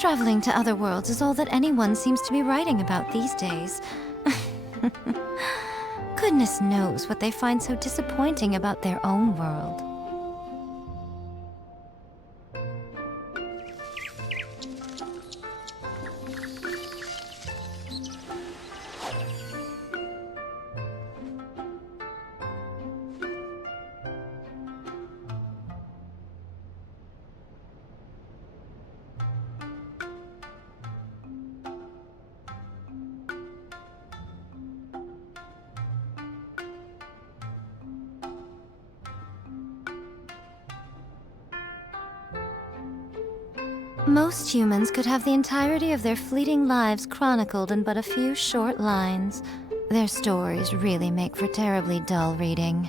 Traveling to other worlds is all that anyone seems to be writing about these days. Goodness knows what they find so disappointing about their own world. Most humans could have the entirety of their fleeting lives chronicled in but a few short lines. Their stories really make for terribly dull reading.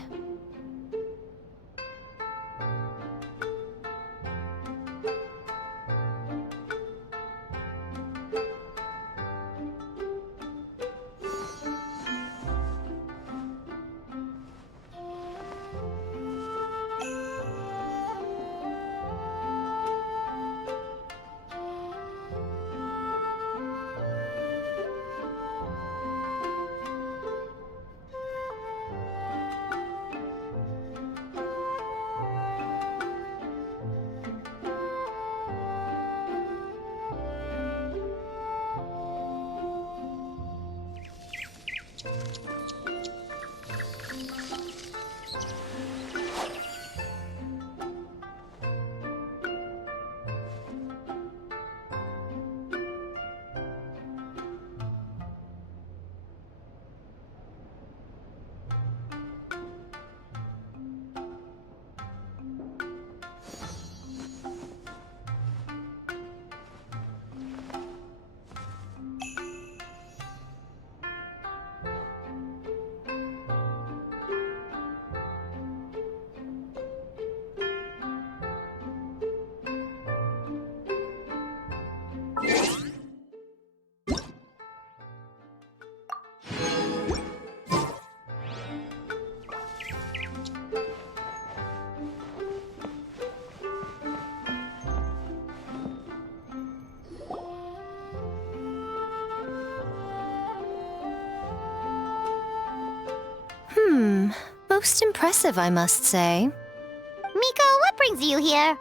Most impressive, I must say. Miko, what brings you here?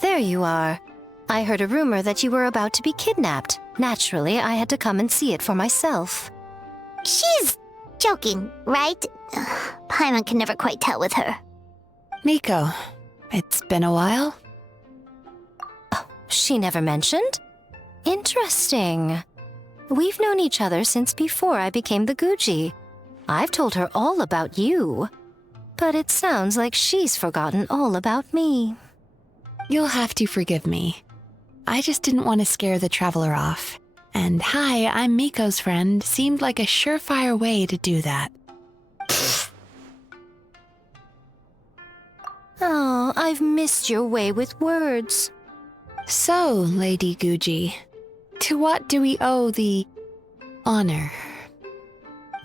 There you are. I heard a rumor that you were about to be kidnapped. Naturally, I had to come and see it for myself. She's joking, right? Paimon can never quite tell with her. Miko, it's been a while? She never mentioned? Interesting. We've known each other since before I became the Guji. I've told her all about you. But it sounds like she's forgotten all about me. You'll have to forgive me. I just didn't want to scare the traveler off. And hi, I'm Miko's friend seemed like a surefire way to do that. Oh, I've missed your way with words. So, Lady Guji, to what do we owe the honor?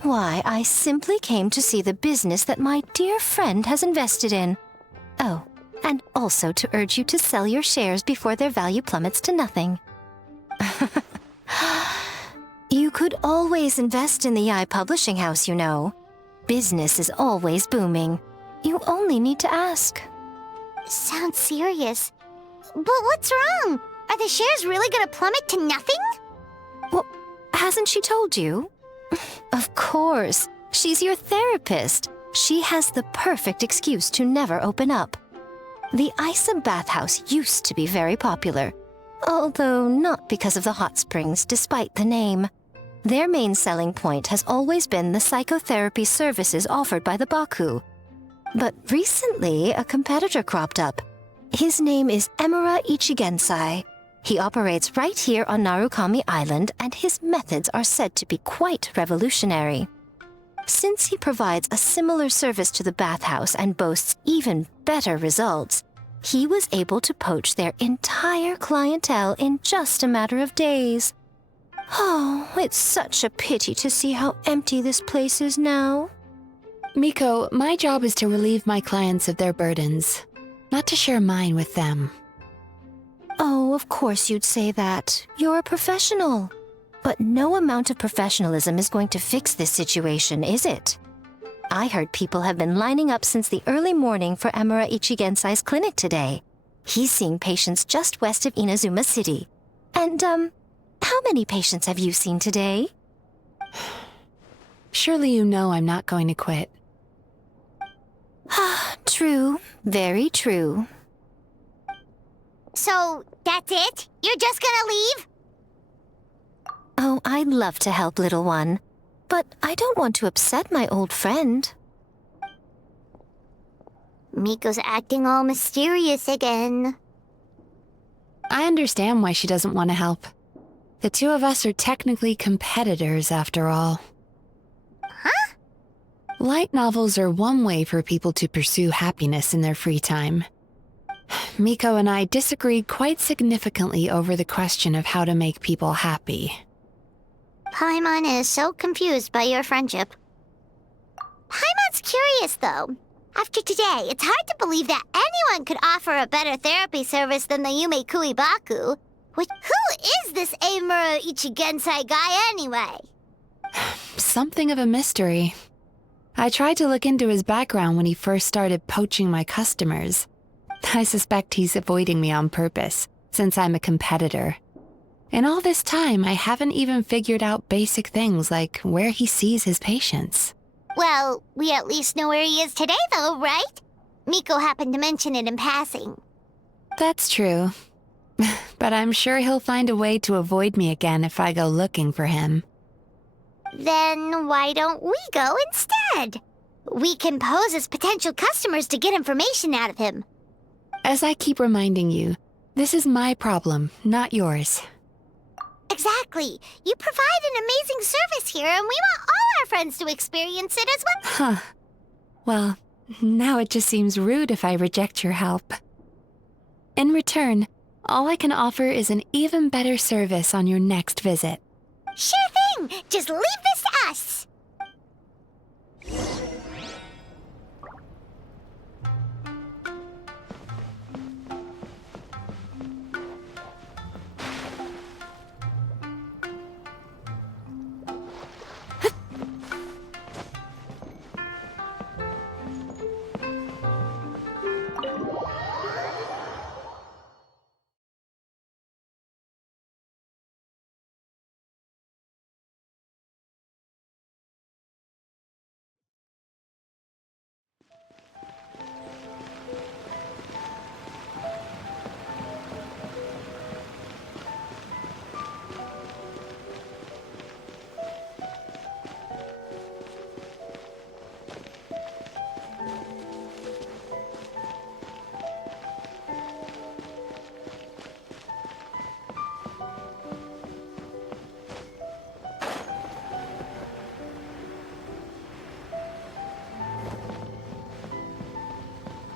Why, I simply came to see the business that my dear friend has invested in. Oh, and also to urge you to sell your shares before their value plummets to nothing. You could always invest in the Yi Publishing House, you know. Business is always booming. You only need to ask. Sounds serious. But what's wrong? Are the shares really gonna plummet to nothing? Well, hasn't she told you? Of course. She's your therapist. She has the perfect excuse to never open up. The Isa bathhouse used to be very popular, although not because of the hot springs, despite the name. Their main selling point has always been the psychotherapy services offered by the Baku. But recently, a competitor cropped up. His name is Emura Ichigensai. He operates right here on Narukami Island, and his methods are said to be quite revolutionary. Since he provides a similar service to the bathhouse and boasts even better results, he was able to poach their entire clientele in just a matter of days. Oh, it's such a pity to see how empty this place is now. Miko, my job is to relieve my clients of their burdens, not to share mine with them. Oh, of course you'd say that. You're a professional. But no amount of professionalism is going to fix this situation, is it? I heard people have been lining up since the early morning for Emura Ichigensai's clinic today. He's seeing patients just west of Inazuma City. And, how many patients have you seen today? Surely you know I'm not going to quit. True. Very true. So, that's it? You're just gonna leave? Oh, I'd love to help, little one. But I don't want to upset my old friend. Miko's acting all mysterious again. I understand why she doesn't want to help. The two of us are technically competitors, after all. Huh? Light novels are one way for people to pursue happiness in their free time. Miko and I disagreed quite significantly over the question of how to make people happy. Paimon is so confused by your friendship. Paimon's curious, though. After today, it's hard to believe that anyone could offer a better therapy service than the Yume Kui Baku. Who is this Emura Ichigensai guy, anyway? Something of a mystery. I tried to look into his background when he first started poaching my customers. I suspect he's avoiding me on purpose, since I'm a competitor. In all this time, I haven't even figured out basic things like where he sees his patients. Well, we at least know where he is today, though, right? Miko happened to mention it in passing. That's true. But I'm sure he'll find a way to avoid me again if I go looking for him. Then why don't we go instead? We can pose as potential customers to get information out of him. As I keep reminding you, this is my problem, not yours. Exactly. You provide an amazing service here, and we want all our friends to experience it as well. Huh. Well, now it just seems rude if I reject your help. In return, all I can offer is an even better service on your next visit. Sure thing. Just leave this to us.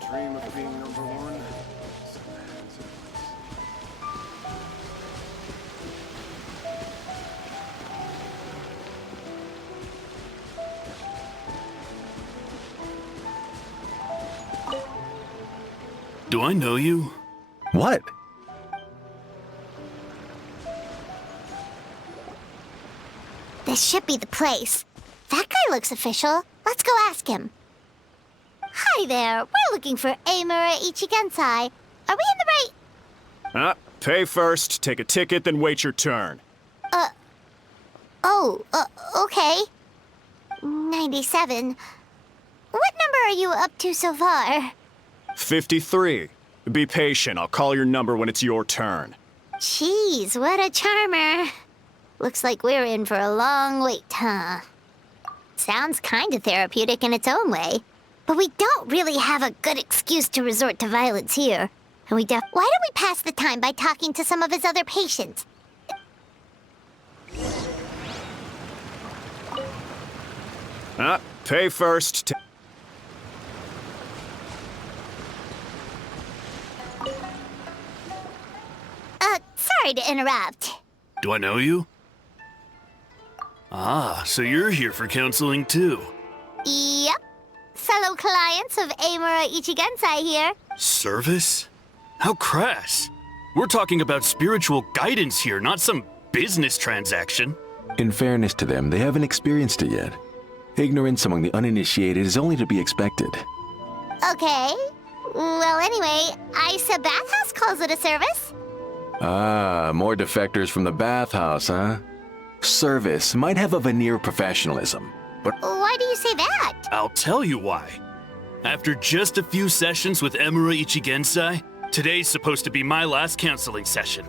Dream of being number one. Do I know you? What? This should be the place. That guy looks official. Let's go ask him. Hi there. We're looking for Emura Ichigensai. Are we in the right... Pay first, take a ticket, then wait your turn. Okay. 97. What number are you up to so far? 53. Be patient. I'll call your number when it's your turn. Jeez, what a charmer. Looks like we're in for a long wait, huh? Sounds kinda therapeutic in its own way. But we don't really have a good excuse to resort to violence here. And why don't we pass the time by talking to some of his other patients? Pay first. Sorry to interrupt. Do I know you? Ah, so you're here for counseling too. Yep. Fellow clients of Amura Ichigensai here. Service? How crass. We're talking about spiritual guidance here, not some business transaction. In fairness to them, they haven't experienced it yet. Ignorance among the uninitiated is only to be expected. Okay. Well, anyway, Isa Bathhouse calls it a service. Ah, more defectors from the bathhouse, huh? Service might have a veneer of professionalism, but Why do you say that? I'll tell you why. After just a few sessions with Emura Ichigensai, today's supposed to be my last counseling session.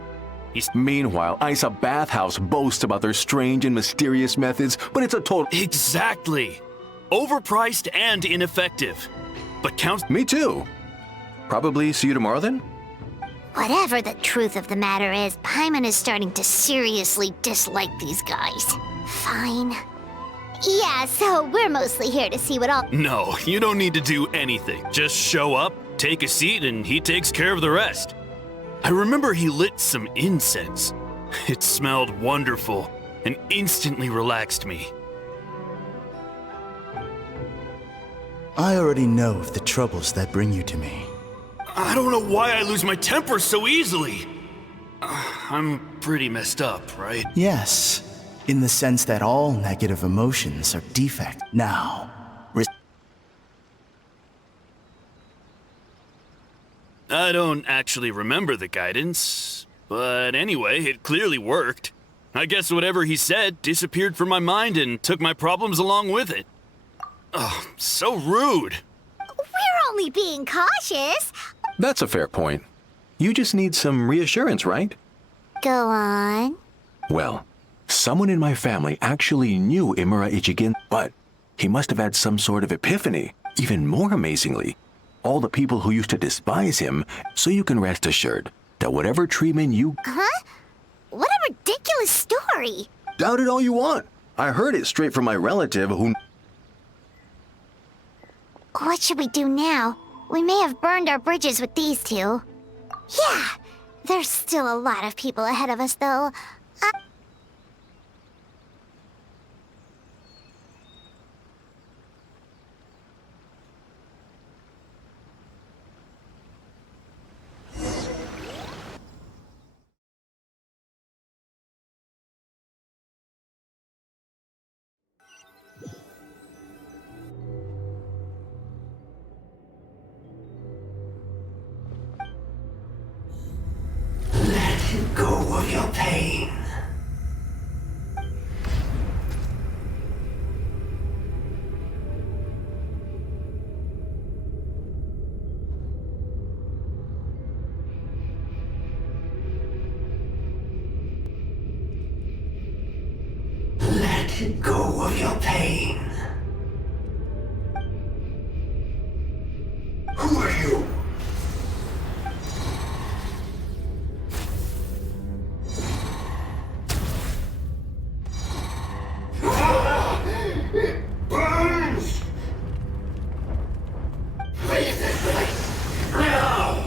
meanwhile, Isa Bathhouse boasts about their strange and mysterious methods, but it's a total— Exactly. Overpriced and ineffective. But Me too. Probably see you tomorrow then? Whatever the truth of the matter is, Paimon is starting to seriously dislike these guys. Fine. Yeah, so we're mostly here to see what all— No, you don't need to do anything. Just show up, take a seat, and he takes care of the rest. I remember he lit some incense. It smelled wonderful and instantly relaxed me. I already know of the troubles that bring you to me. I don't know why I lose my temper so easily. I'm pretty messed up, right? Yes, in the sense that all negative emotions are defect. Now, I don't actually remember the guidance, but anyway, it clearly worked. I guess whatever he said disappeared from my mind and took my problems along with it. Oh, so rude. We're only being cautious. That's a fair point. You just need some reassurance, right? Go on. Well, someone in my family actually knew Imura Ichigen, but he must have had some sort of epiphany. Even more amazingly, all the people who used to despise him, so you can rest assured that whatever treatment you— Huh? What a ridiculous story. Doubt it all you want. I heard it straight from my relative who— What should we do now? We may have burned our bridges with these two. Yeah, there's still a lot of people ahead of us, though. Go of your pain. Let go of your pain. Who are you? Burns! Leave this place now!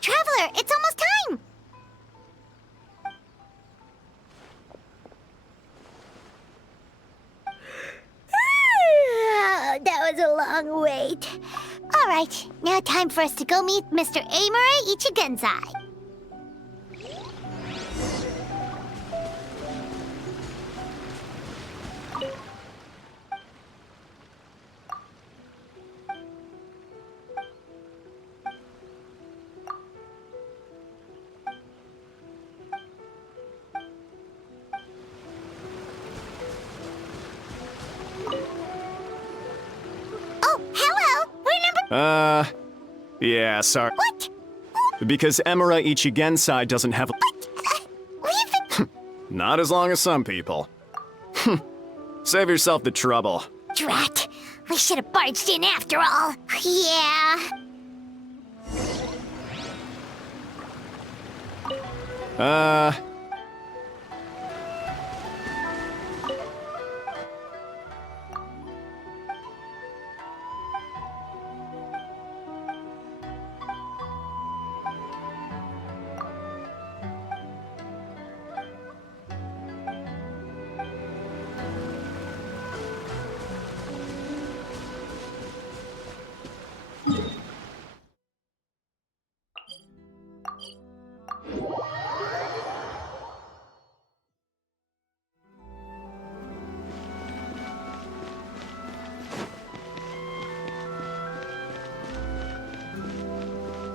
Traveler, it's almost time! That was a long wait. All right, now time for us to go meet Mr. Amura Ichigensai. Yeah, sorry. What? Because Emura Ichigensai doesn't have a... We've been... Not as long as some people. Save yourself the trouble. Drat. We should have barged in after all. Yeah.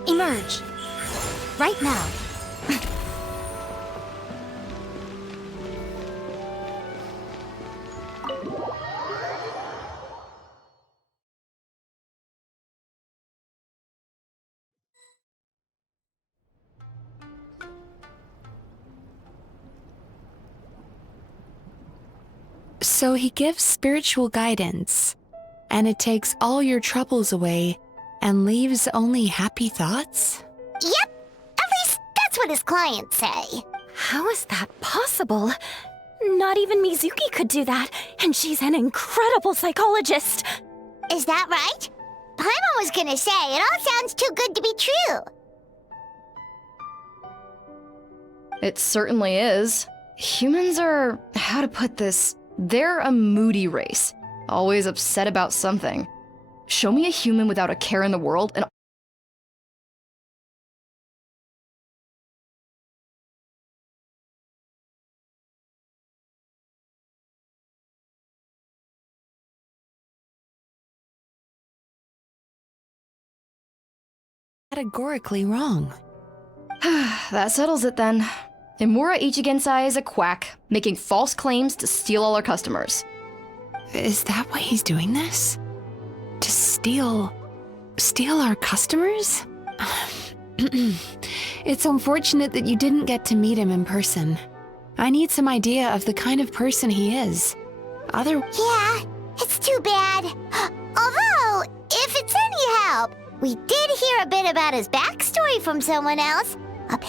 Emerge. Right now. So he gives spiritual guidance, and it takes all your troubles away and leaves only happy thoughts? Yep. At least that's what his clients say. How is that possible? Not even Mizuki could do that, and she's an incredible psychologist. Is that right? Paimon was gonna say, it all sounds too good to be true. It certainly is. Humans are, how to put this, they're a moody race, always upset about something. Show me a human without a care in the world, and Categorically wrong. that settles it then. Imura Ichigensai is a quack, making false claims to steal all our customers. Is that why he's doing this? To steal our customers? It's unfortunate that you didn't get to meet him in person. I need some idea of the kind of person he is. Yeah, it's too bad. Although, if it's any help, we did hear a bit about his backstory from someone else.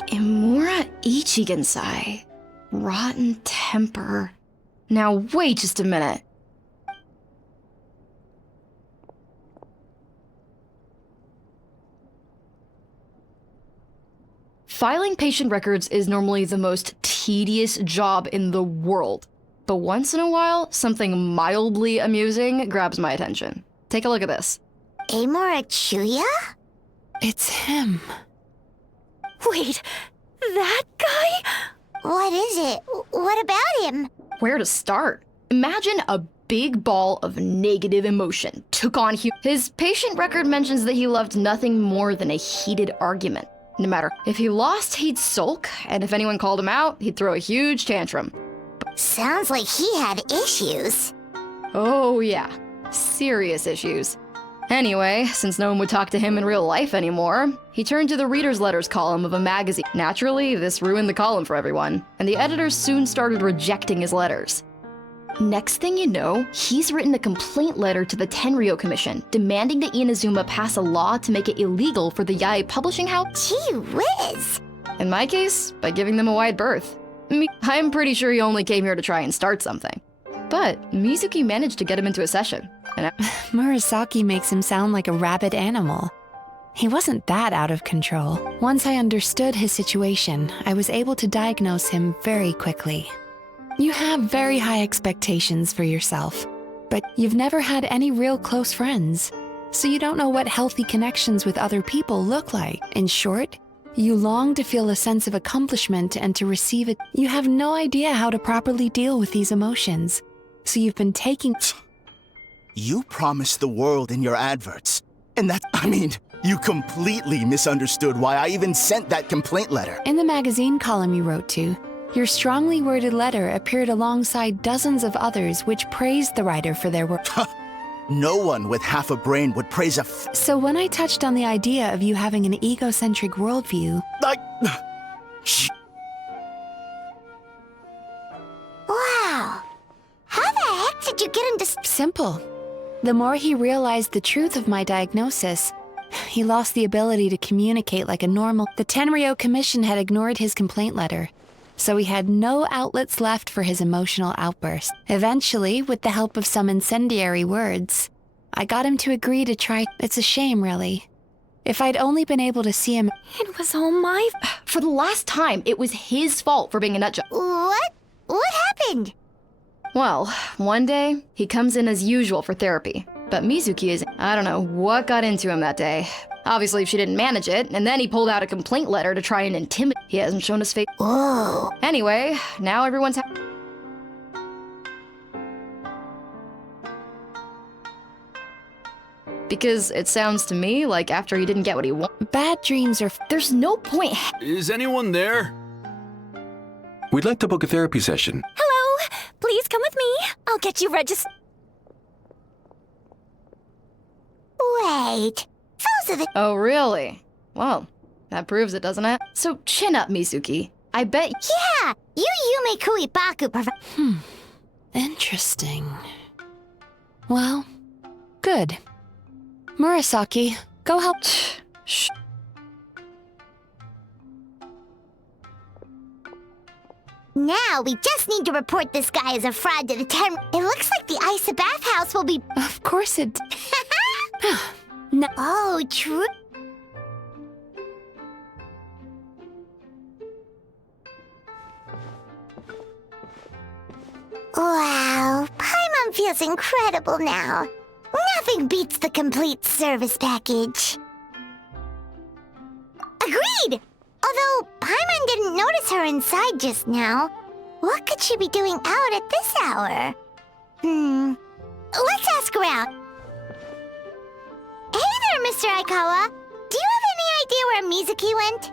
Imura Ichigensai. Rotten temper. Now wait just a minute. Filing patient records is normally the most tedious job in the world. But once in a while, something mildly amusing grabs my attention. Take a look at this. Amora Chuya? It's him. Wait, that guy? What is it? What about him? Where to start? Imagine a big ball of negative emotion took on his patient record mentions that he loved nothing more than a heated argument. No matter if he lost, he'd sulk, and if anyone called him out, he'd throw a huge tantrum. Sounds like he had issues. Oh yeah, serious issues. Anyway, since no one would talk to him in real life anymore, he turned to the reader's letters column of a magazine. Naturally, this ruined the column for everyone, and the editors soon started rejecting his letters. Next thing you know, he's written a complaint letter to the Tenryo Commission, demanding that Inazuma pass a law to make it illegal for the Yae publishing house. Gee whiz! In my case, by giving them a wide berth. I'm pretty sure he only came here to try and start something. But Mizuki managed to get him into a session. And Murasaki makes him sound like a rabid animal. He wasn't that out of control. Once I understood his situation, I was able to diagnose him very quickly. You have very high expectations for yourself, but you've never had any real close friends, so you don't know what healthy connections with other people look like. In short, you long to feel a sense of accomplishment and to receive it. You have no idea how to properly deal with these emotions, so you've been taking... You promised the world in your adverts, and you completely misunderstood why I even sent that complaint letter. In the magazine column you wrote to, your strongly worded letter appeared alongside dozens of others which praised the writer for their work. No one with half a brain would praise a So when I touched on the idea of you having an egocentric worldview, Shh. Wow. How the heck did you get into... simple. The more he realized the truth of my diagnosis, he lost the ability to communicate like a normal. The Tenryo Commission had ignored his complaint letter, so he had no outlets left for his emotional outburst. Eventually, with the help of some incendiary words, I got him to agree to try. It's a shame, really. If I'd only been able to see him. It was all my... For the last time, it was his fault for being a nutjob. What? What happened? Well, one day, he comes in as usual for therapy. But Mizuki is... I don't know what got into him that day. Obviously, she didn't manage it, and then he pulled out a complaint letter to try and intimidate. He hasn't shown his face. Whoa. Anyway, now everyone's... Because it sounds to me like after he didn't get what he wanted... Bad dreams are... There's no point... Is anyone there? We'd like to book a therapy session. Hello! Please come with me. I'll get you registered. Wait. Those are the... Oh, really? Well, that proves it, doesn't it? So chin up, Mizuki. I bet... Yeah! You Yume Kuibaku provide... Interesting. Well, good. Murasaki, go help. Shh. Now we just need to report this guy as a fraud to the Ten... It looks like the Isa bathhouse will be... Of course it... No. Oh, true. Wow, Paimon feels incredible now. Nothing beats the complete service package. Agreed! Although Paimon didn't notice her inside just now. What could she be doing out at this hour? Let's ask around. Hey there, Mr. Aikawa. Do you have any idea where Mizuki went?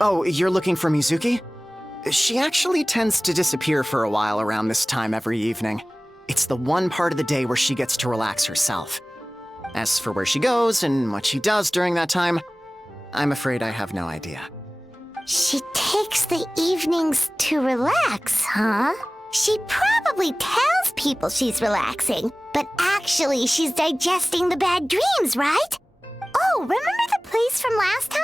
Oh, you're looking for Mizuki? She actually tends to disappear for a while around this time every evening. It's the one part of the day where she gets to relax herself. As for where she goes and what she does during that time, I'm afraid I have no idea. She takes the evenings to relax, huh? She probably tells people she's relaxing, but actually she's digesting the bad dreams, right? Oh, remember the place from last time?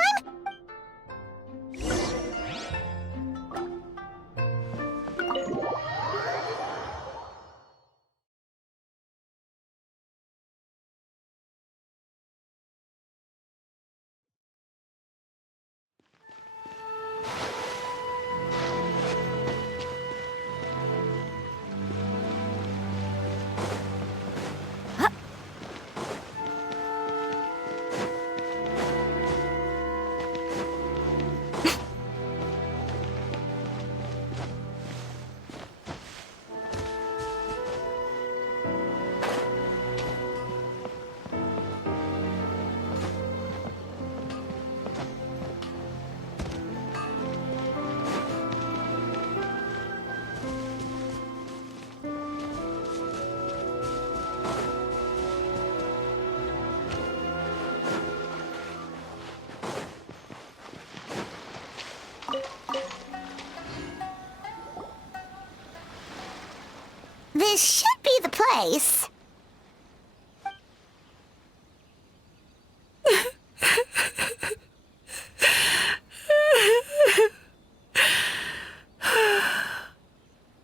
This should be the place.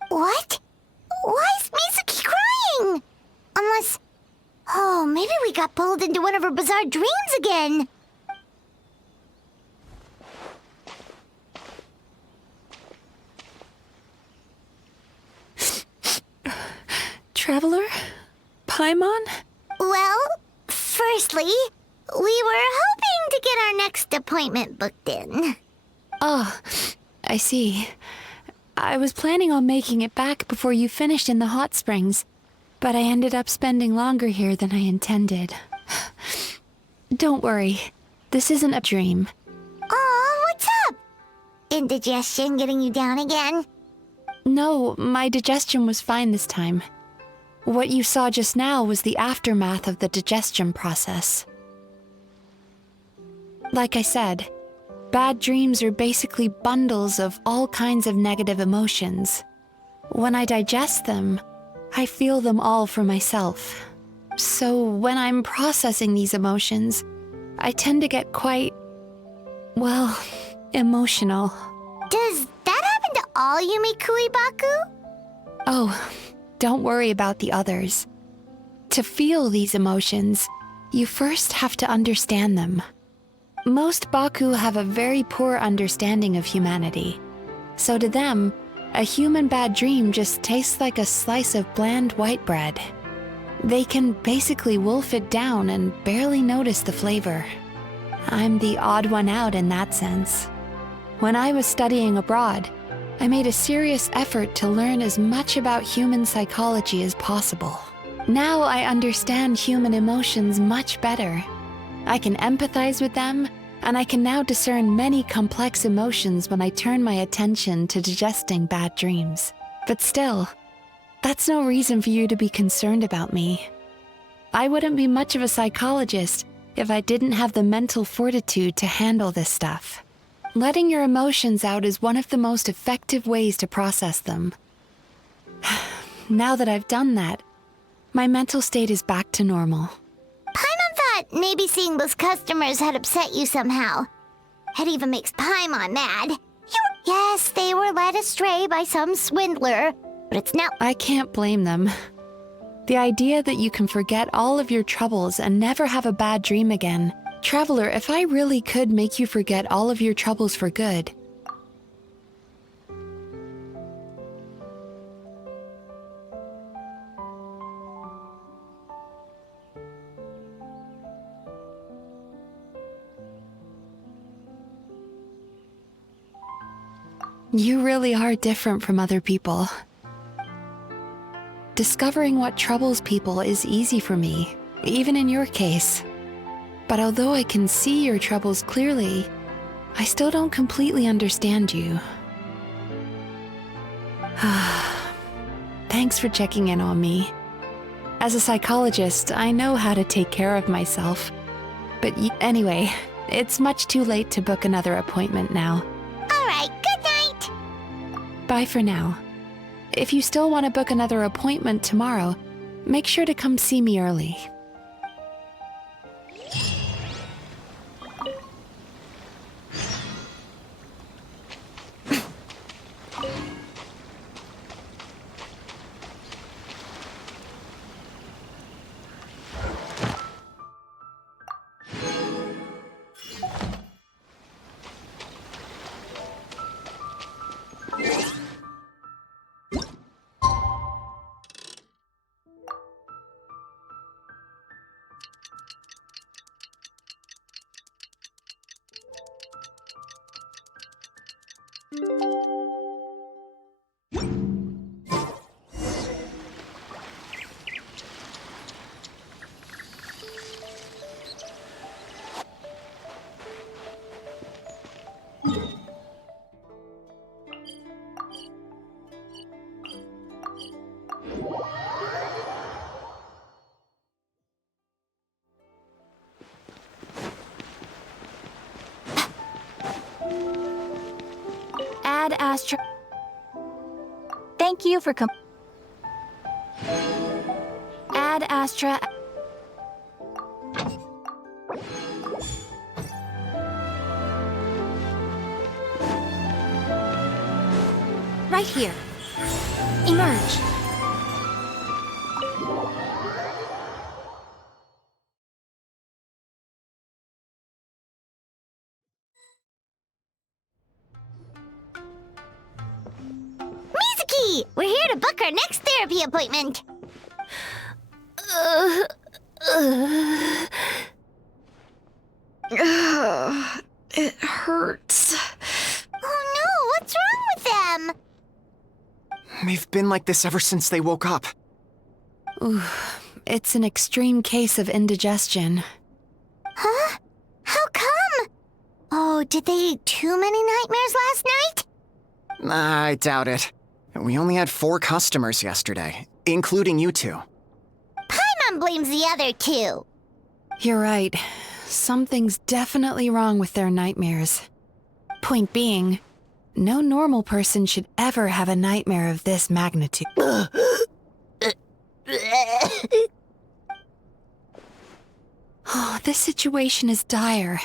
What? Why is Mizuki crying? Unless... Oh, maybe we got pulled into one of her bizarre dreams again. Traveler? Paimon? Well, firstly, we were hoping to get our next appointment booked in. Oh, I see. I was planning on making it back before you finished in the hot springs, but I ended up spending longer here than I intended. Don't worry, this isn't a dream. Aw, what's up? Indigestion getting you down again? No, my digestion was fine this time. What you saw just now was the aftermath of the digestion process. Like I said, bad dreams are basically bundles of all kinds of negative emotions. When I digest them, I feel them all for myself. So when I'm processing these emotions, I tend to get quite, well, emotional. Does that happen to all Yumikui Baku? Oh, don't worry about the others. To feel these emotions, you first have to understand them. Most Baku have a very poor understanding of humanity. So to them, a human bad dream just tastes like a slice of bland white bread. They can basically wolf it down and barely notice the flavor. I'm the odd one out in that sense. When I was studying abroad, I made a serious effort to learn as much about human psychology as possible. Now I understand human emotions much better. I can empathize with them, and I can now discern many complex emotions when I turn my attention to digesting bad dreams. But still, that's no reason for you to be concerned about me. I wouldn't be much of a psychologist if I didn't have the mental fortitude to handle this stuff. Letting your emotions out is one of the most effective ways to process them. Now that I've done that, my mental state is back to normal. Paimon thought maybe seeing those customers had upset you somehow. It even makes Paimon mad. Yes, they were led astray by some swindler, but it's now... I can't blame them. The idea that you can forget all of your troubles and never have a bad dream again. Traveler, if I really could make you forget all of your troubles for good. You really are different from other people. Discovering what troubles people is easy for me, even in your case. But although I can see your troubles clearly, I still don't completely understand you. Thanks for checking in on me. As a psychologist, I know how to take care of myself. But anyway, it's much too late to book another appointment now. All right, good night. Bye for now. If you still want to book another appointment tomorrow, make sure to come see me early. Ad Astra. Thank you for Ad Astra. Right here. Emerge. Mizuki! We're here to book our next therapy appointment. It hurts. Oh no, what's wrong with them? They've been like this ever since they woke up. Ooh, it's an extreme case of indigestion. Huh? How come? Oh, did they eat too many nightmares last night? I doubt it. We only had 4 customers yesterday, including you two. Paimon blames the other 2. You're right. Something's definitely wrong with their nightmares. Point being, no normal person should ever have a nightmare of this magnitude. Oh, this situation is dire.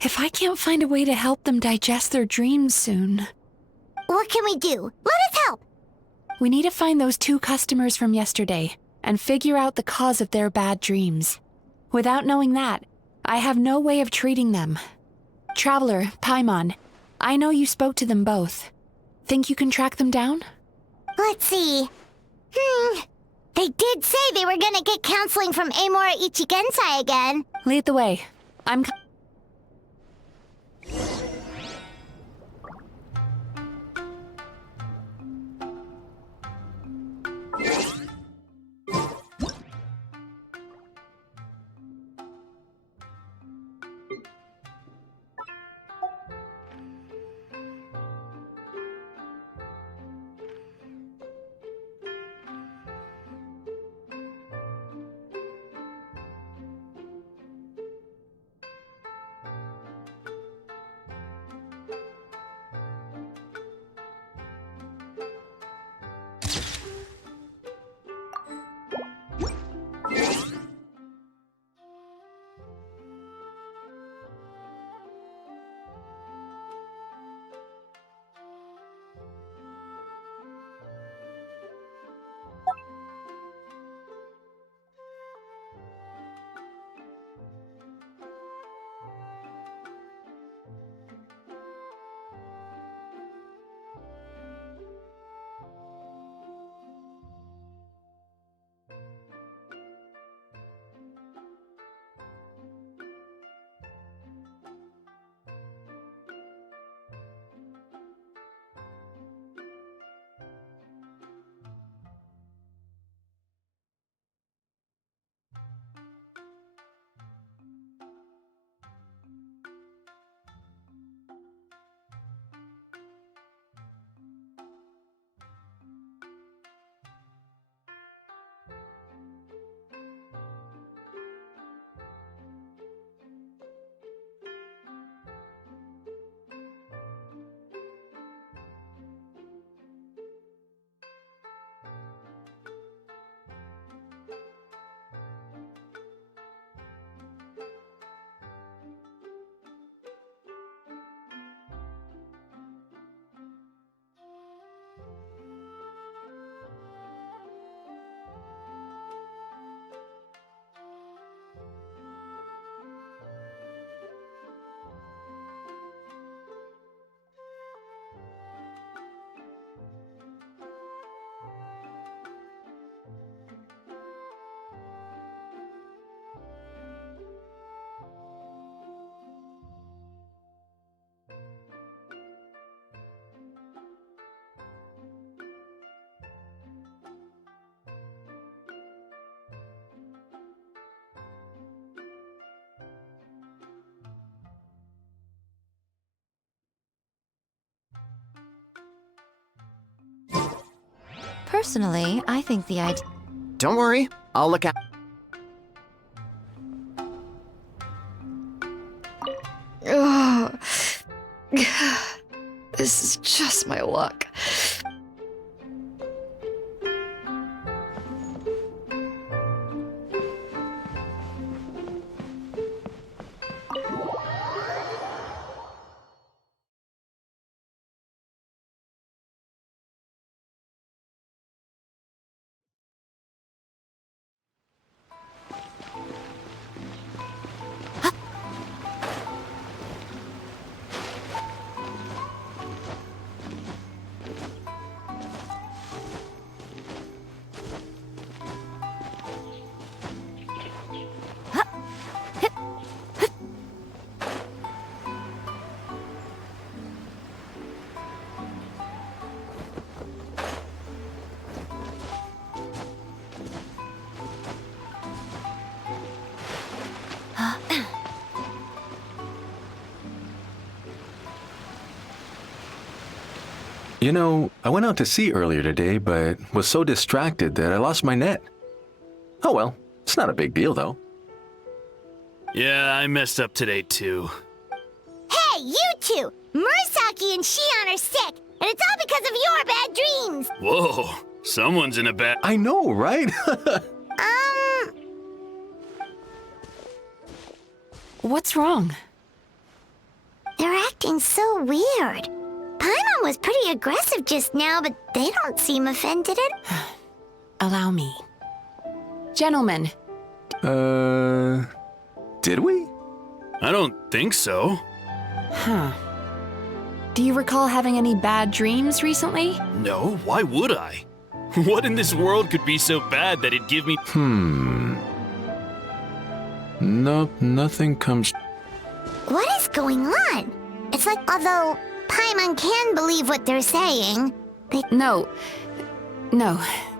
If I can't find a way to help them digest their dreams soon... What can we do? Let us help! We need to find those 2 customers from yesterday and figure out the cause of their bad dreams. Without knowing that, I have no way of treating them. Traveler, Paimon, I know you spoke to them both. Think you can track them down? Let's see. They did say they were gonna get counseling from Amora Ichigensai again. Lead the way. I'm... Personally, I think the idea... Don't worry, I'll look at. Ugh. This is just my luck. You know, I went out to sea earlier today, but was so distracted that I lost my net. Oh well, it's not a big deal though. Yeah, I messed up today too. Hey, you two! Murasaki and Shion are sick, and it's all because of your bad dreams! Whoa, someone's in a bad... I know, right? What's wrong? They're acting so weird. Paimon was pretty aggressive just now, but they don't seem offended at... Allow me. Gentlemen. Did we? I don't think so. Huh. Do you recall having any bad dreams recently? No, why would I? What in this world could be so bad that it'd give me... Nope, nothing comes... What is going on? It's like, although Paimon can believe what they're saying, they... No,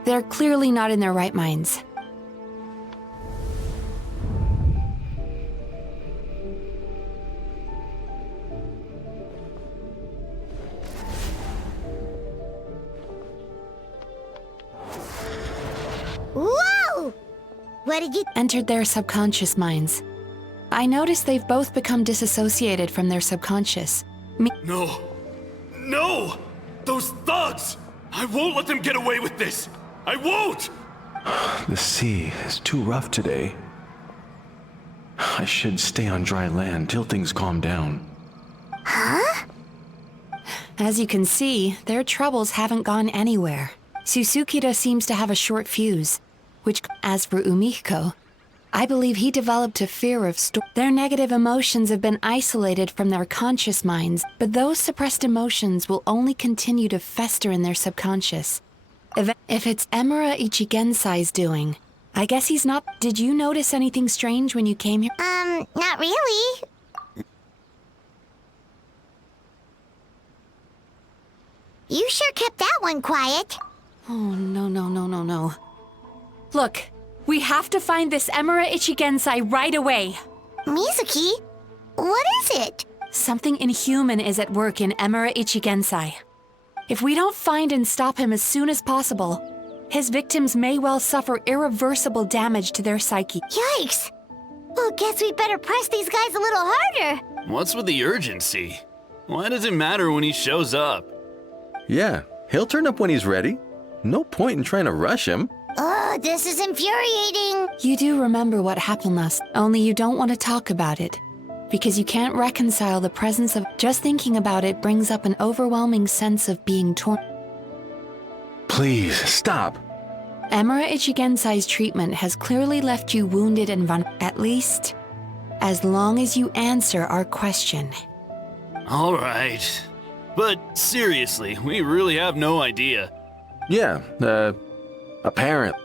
they're clearly not in their right minds. Whoa! What did you... Entered their subconscious minds. I noticed they've both become disassociated from their subconscious. No! No! Those thugs! I won't let them get away with this! I won't! The sea is too rough today. I should stay on dry land till things calm down. Huh? As you can see, their troubles haven't gone anywhere. Susukida seems to have a short fuse, which, as for Umiko, I believe he developed a fear of their negative emotions have been isolated from their conscious minds, but those suppressed emotions will only continue to fester in their subconscious. If it's Emura Ichigensai's doing, I guess he's not... Did you notice anything strange when you came here? Not really. You sure kept that one quiet. Oh, no. Look, we have to find this Emura Ichigensai right away. Mizuki, what is it? Something inhuman is at work in Emura Ichigensai. If we don't find and stop him as soon as possible, his victims may well suffer irreversible damage to their psyche. Yikes! Well, guess we better press these guys a little harder. What's with the urgency? Why does it matter when he shows up? Yeah, he'll turn up when he's ready. No point in trying to rush him. Oh, this is infuriating. You do remember what happened last, only you don't want to talk about it. Because you can't reconcile the presence of... Just thinking about it brings up an overwhelming sense of being torn. Please, stop. Emura Ichigensai's treatment has clearly left you wounded and vulnerable. At least, as long as you answer our question. All right. But seriously, we really have no idea. Yeah, apparently.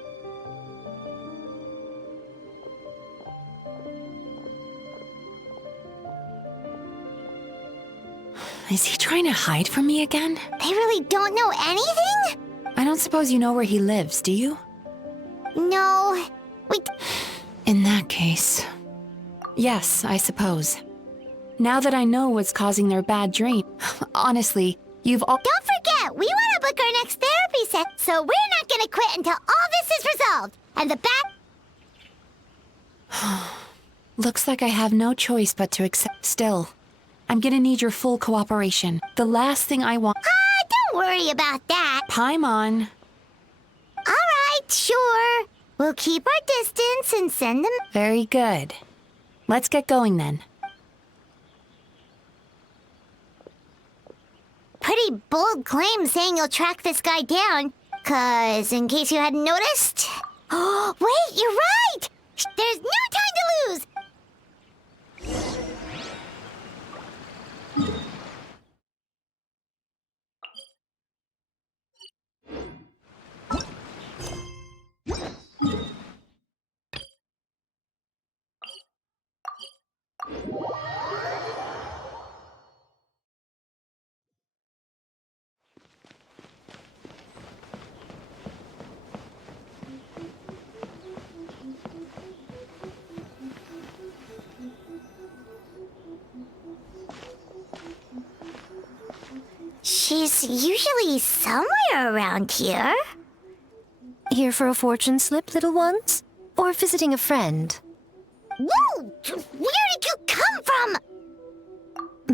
Is he trying to hide from me again? They really don't know anything? I don't suppose you know where he lives, do you? No. In that case... Yes, I suppose. Now that I know what's causing their bad dream... Honestly, you've all... Don't forget! Yeah, we want to book our next therapy so we're not gonna quit until all this is resolved. And the Looks like I have no choice but to accept. Still, I'm gonna need your full cooperation. The last thing I want. don't worry about that. Paimon. All right, sure. We'll keep our distance and send them. Very good. Let's get going then. Pretty bold claim saying you'll track this guy down. 'Cause in case you hadn't noticed. Oh, wait, you're right! There's no time to lose! She's usually somewhere around here. Here for a fortune slip, little ones? Or visiting a friend? Whoa! Where did you come from?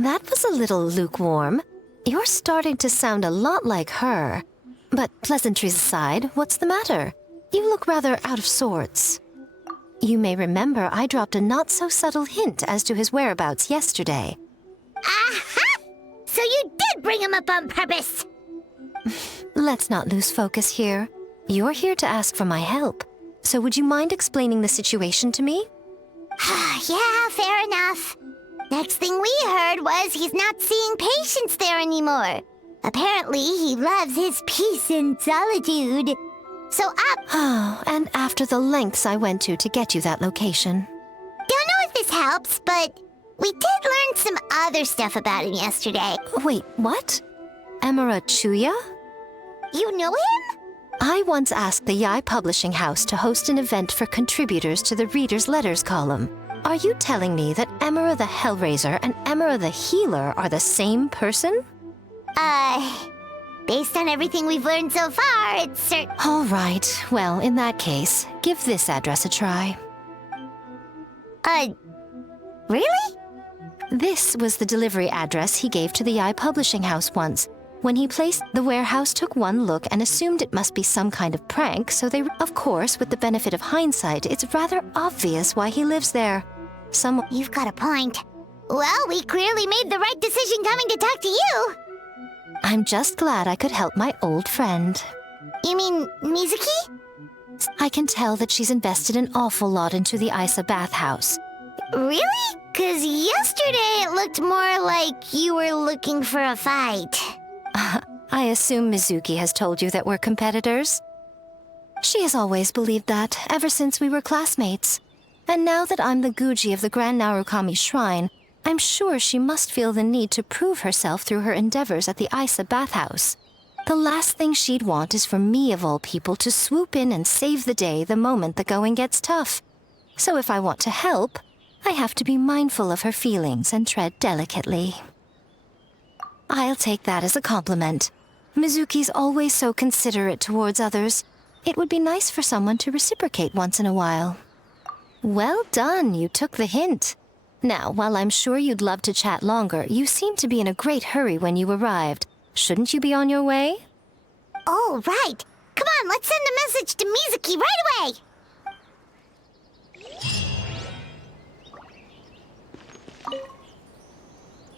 That was a little lukewarm. You're starting to sound a lot like her. But pleasantries aside, what's the matter? You look rather out of sorts. You may remember I dropped a not-so-subtle hint as to his whereabouts yesterday. Aha! So you did bring him up on purpose! Let's not lose focus here. You're here to ask for my help. So would you mind explaining the situation to me? Yeah, fair enough. Next thing we heard was he's not seeing patients there anymore. Apparently, he loves his peace and solitude. So Oh, and after the lengths I went to get you that location. Don't know if this helps, but we did learn some other stuff about him yesterday. Wait, what? Emira Chuya? You know him? I once asked the Yai Publishing House to host an event for contributors to the Reader's Letters column. Are you telling me that Emira the Hellraiser and Emira the Healer are the same person? Based on everything we've learned so far, it's certain. All right. Well, in that case, give this address a try. Really? This was the delivery address he gave to the Yai Publishing House once. When he placed, the warehouse took one look and assumed it must be some kind of prank, so they... Of course, with the benefit of hindsight, it's rather obvious why he lives there. You've got a point. Well, we clearly made the right decision coming to talk to you. I'm just glad I could help my old friend. You mean Mizuki? I can tell that she's invested an awful lot into the Isa bathhouse. Really? 'Cause yesterday it looked more like you were looking for a fight. I assume Mizuki has told you that we're competitors? She has always believed that, ever since we were classmates. And now that I'm the Guji of the Grand Narukami Shrine, I'm sure she must feel the need to prove herself through her endeavors at the Isa bathhouse. The last thing she'd want is for me, of all people, to swoop in and save the day the moment the going gets tough. So if I want to help, I have to be mindful of her feelings and tread delicately. I'll take that as a compliment. Mizuki's always so considerate towards others. It would be nice for someone to reciprocate once in a while. Well done, you took the hint. Now, while I'm sure you'd love to chat longer, you seemed to be in a great hurry when you arrived. Shouldn't you be on your way? Oh, right. Come on, let's send a message to Mizuki right away.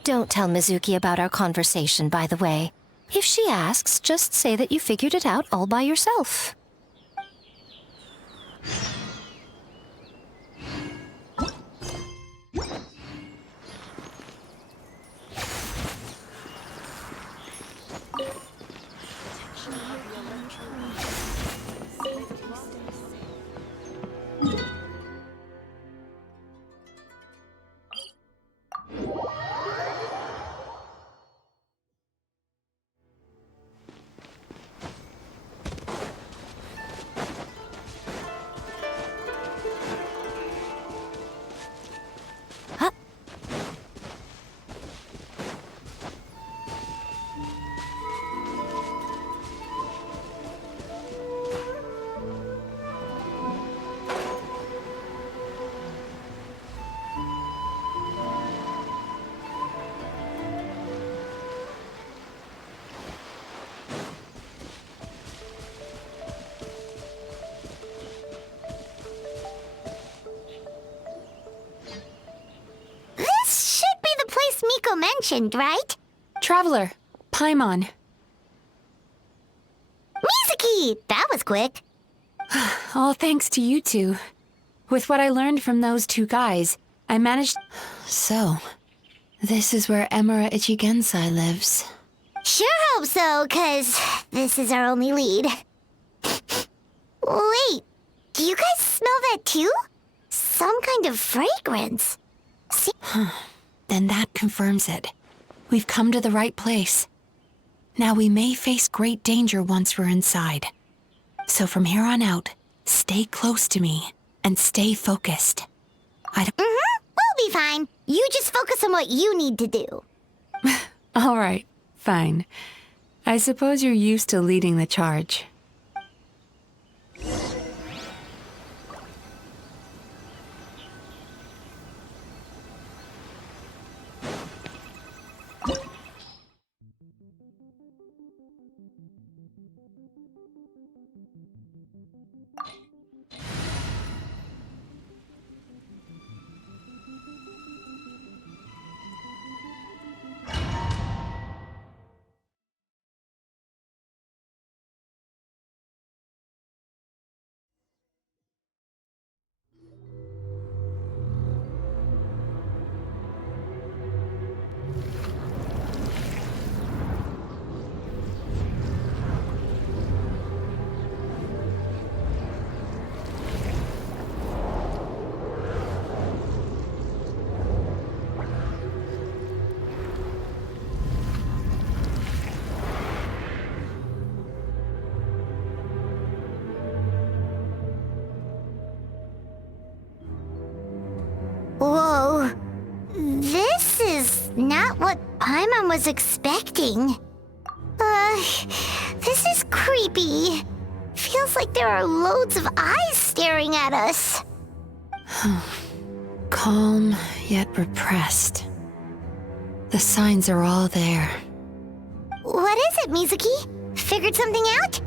Don't tell Mizuki about our conversation, by the way. If she asks, just say that you figured it out all by yourself. mentioned, right? Traveler, Paimon. Mizuki! That was quick. All thanks to you two. With what I learned from those two guys, I managed... So, this is where Emura Ichigensai lives. Sure hope so, 'cause this is our only lead. Wait, do you guys smell that too? Some kind of fragrance. See? Then that confirms it. We've come to the right place. Now we may face great danger once we're inside. So from here on out, stay close to me and stay focused. We'll be fine. You just focus on what you need to do. All right, fine. I suppose you're used to leading the charge. Whoa. This is not what Paimon was expecting. This is creepy. Feels like there are loads of eyes staring at us. Calm, yet repressed. The signs are all there. What is it, Mizuki? Figured something out?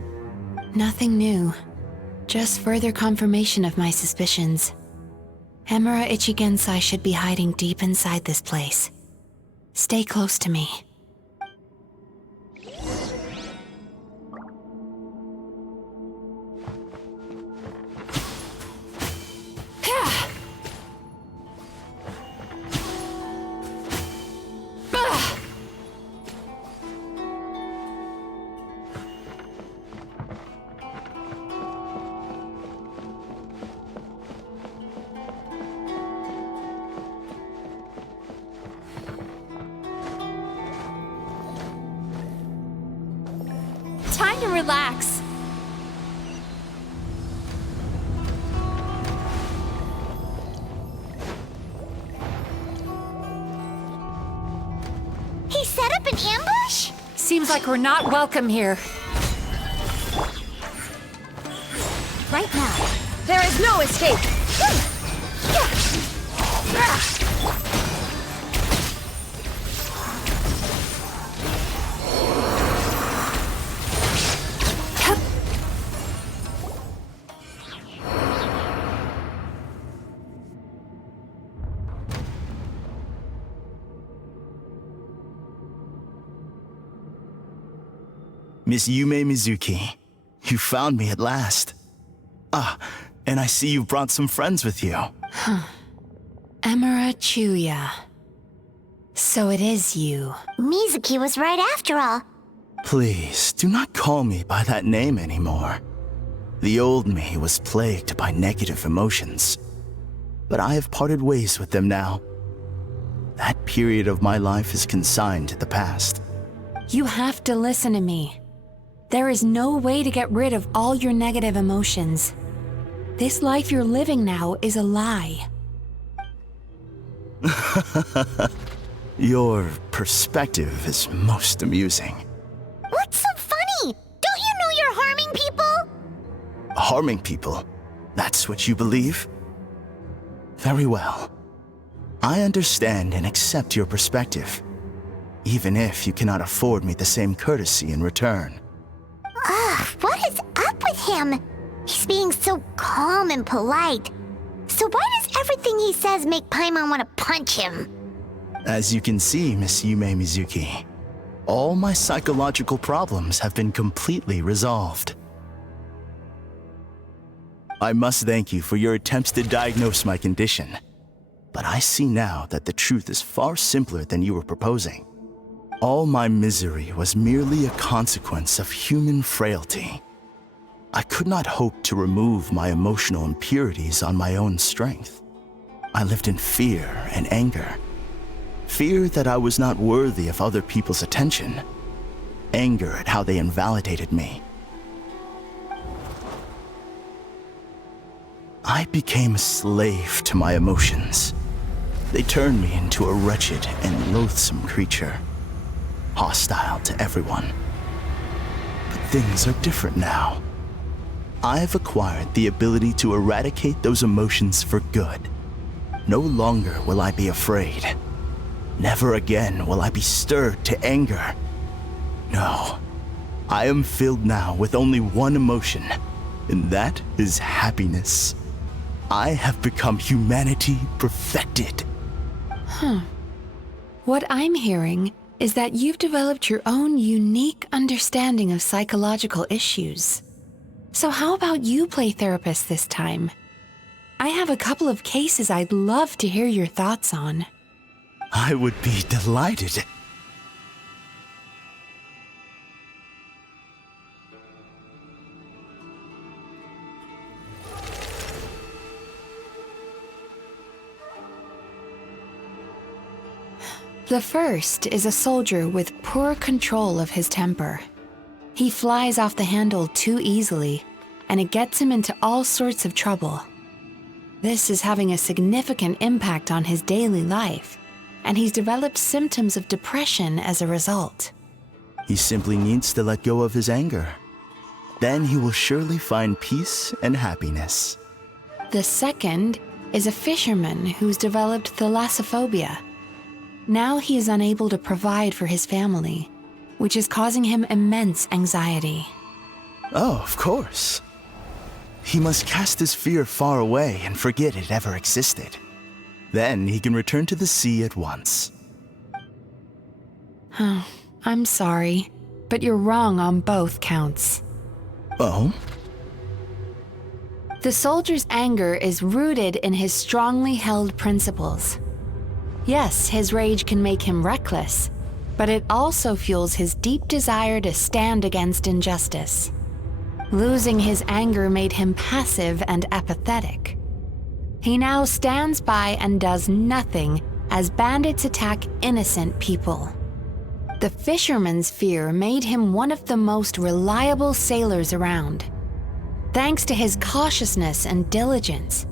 Nothing new. Just further confirmation of my suspicions. Emura Ichigensai should be hiding deep inside this place. Stay close to me. Time to relax. He set up an ambush? Seems like we're not welcome here. Right now, there is no escape. Miss Yume Mizuki, you found me at last. Ah, and I see you brought some friends with you. Emura Chuya. So it is you. Mizuki was right after all. Please, do not call me by that name anymore. The old me was plagued by negative emotions, but I have parted ways with them now. That period of my life is consigned to the past. You have to listen to me. There is no way to get rid of all your negative emotions. This life you're living now is a lie. Your perspective is most amusing. What's so funny? Don't you know you're harming people? Harming people? That's what you believe? Very well. I understand and accept your perspective, even if you cannot afford me the same courtesy in return. What is up with him? He's being so calm and polite. So why does everything he says make Paimon want to punch him? As you can see, Miss Yume Mizuki, all my psychological problems have been completely resolved. I must thank you for your attempts to diagnose my condition, but I see now that the truth is far simpler than you were proposing. All my misery was merely a consequence of human frailty. I could not hope to remove my emotional impurities on my own strength. I lived in fear and anger. Fear that I was not worthy of other people's attention. Anger at how they invalidated me. I became a slave to my emotions. They turned me into a wretched and loathsome creature, hostile to everyone. But things are different now. I've acquired the ability to eradicate those emotions for good. No longer will I be afraid. Never again will I be stirred to anger. No, I am filled now with only one emotion, and that is happiness. I have become humanity perfected. What I'm hearing is that you've developed your own unique understanding of psychological issues. So how about you play therapist this time? I have a couple of cases I'd love to hear your thoughts on. I would be delighted. The first is a soldier with poor control of his temper. He flies off the handle too easily, and it gets him into all sorts of trouble. This is having a significant impact on his daily life, and he's developed symptoms of depression as a result. He simply needs to let go of his anger. Then he will surely find peace and happiness. The second is a fisherman who's developed thalassophobia. Now he is unable to provide for his family, which is causing him immense anxiety. Oh, of course. He must cast his fear far away and forget it ever existed. Then he can return to the sea at once. Oh, I'm sorry, but you're wrong on both counts. Oh? The soldier's anger is rooted in his strongly held principles. Yes, his rage can make him reckless, but it also fuels his deep desire to stand against injustice. Losing his anger made him passive and apathetic. He now stands by and does nothing as bandits attack innocent people. The fisherman's fear made him one of the most reliable sailors around. Thanks to his cautiousness and diligence,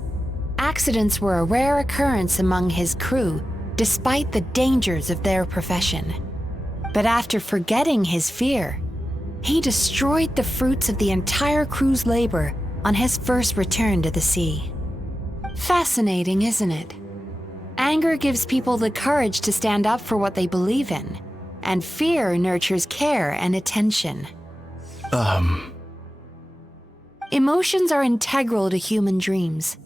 accidents were a rare occurrence among his crew despite the dangers of their profession. But after forgetting his fear, he destroyed the fruits of the entire crew's labor on his first return to the sea. Fascinating, isn't it? Anger gives people the courage to stand up for what they believe in, and fear nurtures care and attention. Emotions are integral to human dreams,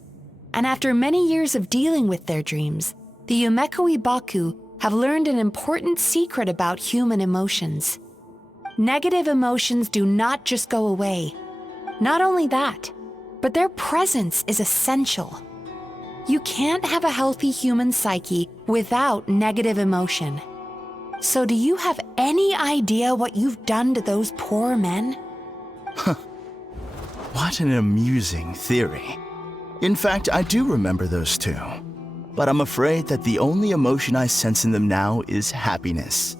and after many years of dealing with their dreams, the Yumeko Ibaku have learned an important secret about human emotions. Negative emotions do not just go away. Not only that, but their presence is essential. You can't have a healthy human psyche without negative emotion. So do you have any idea what you've done to those poor men? What an amusing theory. In fact, I do remember those two. But I'm afraid that the only emotion I sense in them now is happiness.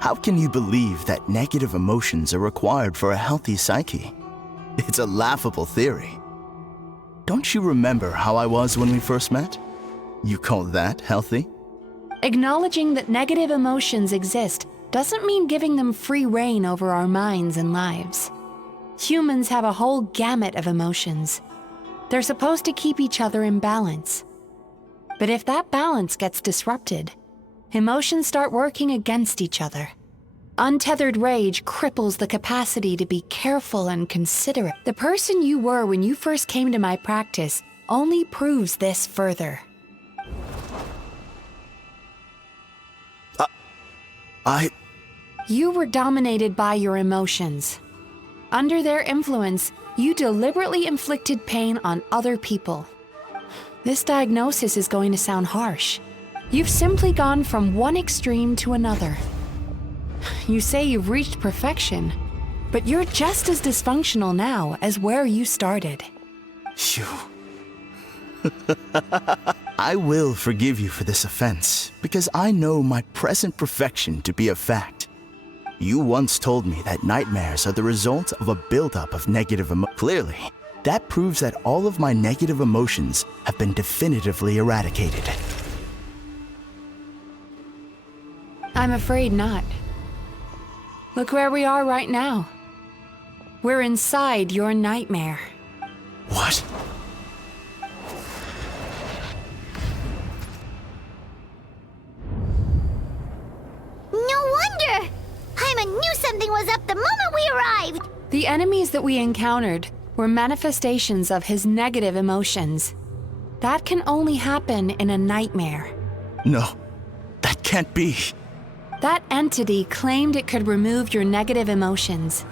How can you believe that negative emotions are required for a healthy psyche? It's a laughable theory. Don't you remember how I was when we first met? You call that healthy? Acknowledging that negative emotions exist doesn't mean giving them free rein over our minds and lives. Humans have a whole gamut of emotions. They're supposed to keep each other in balance. But if that balance gets disrupted, emotions start working against each other. Untethered rage cripples the capacity to be careful and considerate. The person you were when you first came to my practice only proves this further. You were dominated by your emotions. Under their influence, you deliberately inflicted pain on other people. This diagnosis is going to sound harsh. You've simply gone from one extreme to another. You say you've reached perfection, but you're just as dysfunctional now as where you started. Phew. I will forgive you for this offense, because I know my present perfection to be a fact. You once told me that nightmares are the result of a buildup of negative emotions. Clearly, that proves that all of my negative emotions have been definitively eradicated. I'm afraid not. Look where we are right now. We're inside your nightmare. What? No wonder! Paimon knew something was up the moment we arrived! The enemies that we encountered were manifestations of his negative emotions. That can only happen in a nightmare. No, that can't be. That entity claimed it could remove your negative emotions.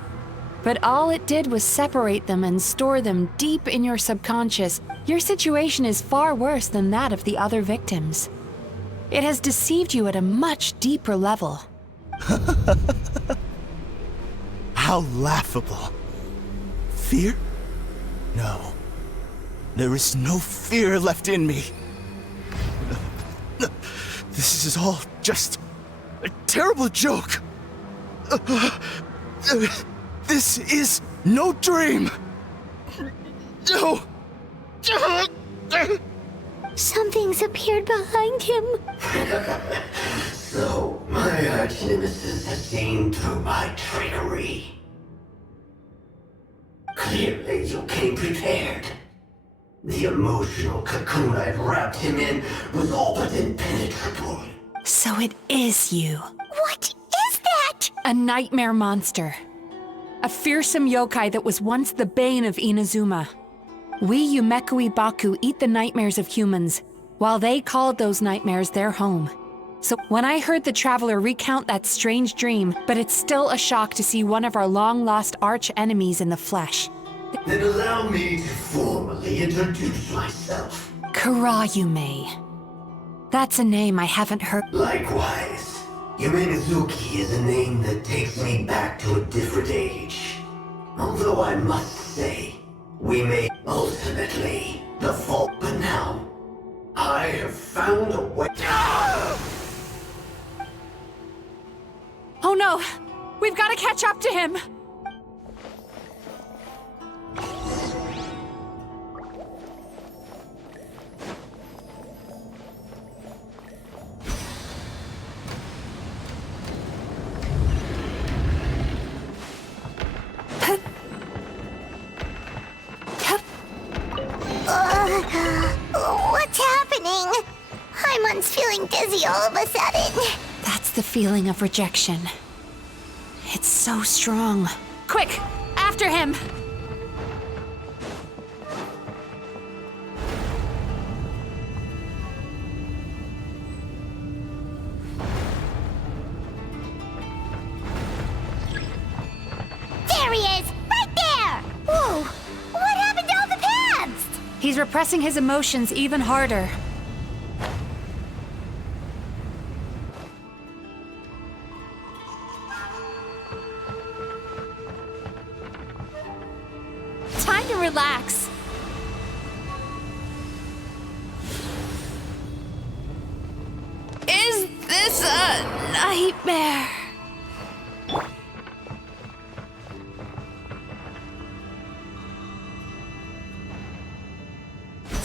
But all it did was separate them and store them deep in your subconscious. Your situation is far worse than that of the other victims. It has deceived you at a much deeper level. How laughable. Fear? No. There is no fear left in me. This is all just a terrible joke. This is no dream. No. Something's appeared behind him. So, my arch-nemesis has seen through my trickery. Clearly, you came prepared. The emotional cocoon I'd wrapped him in was all but impenetrable. So it is you. What is that? A nightmare monster. A fearsome yokai that was once the bane of Inazuma. We Yumekui Baku eat the nightmares of humans, while they called those nightmares their home. So when I heard the traveler recount that strange dream, but it's still a shock to see one of our long-lost arch-enemies in the flesh. Then allow me to formally introduce myself. Kurayume. That's a name I haven't heard. Likewise, Yumenazuki is a name that takes me back to a different age. Although I must say, we may ultimately the fault, but now I have found a way. Oh no! We've got to catch up to him! What's happening? Paimon's feeling dizzy all of a sudden. That's the feeling of rejection. It's so strong. Quick! After him! There he is! Right there! Whoa! What happened to all the paths? He's repressing his emotions even harder. Time to relax. Is this a nightmare?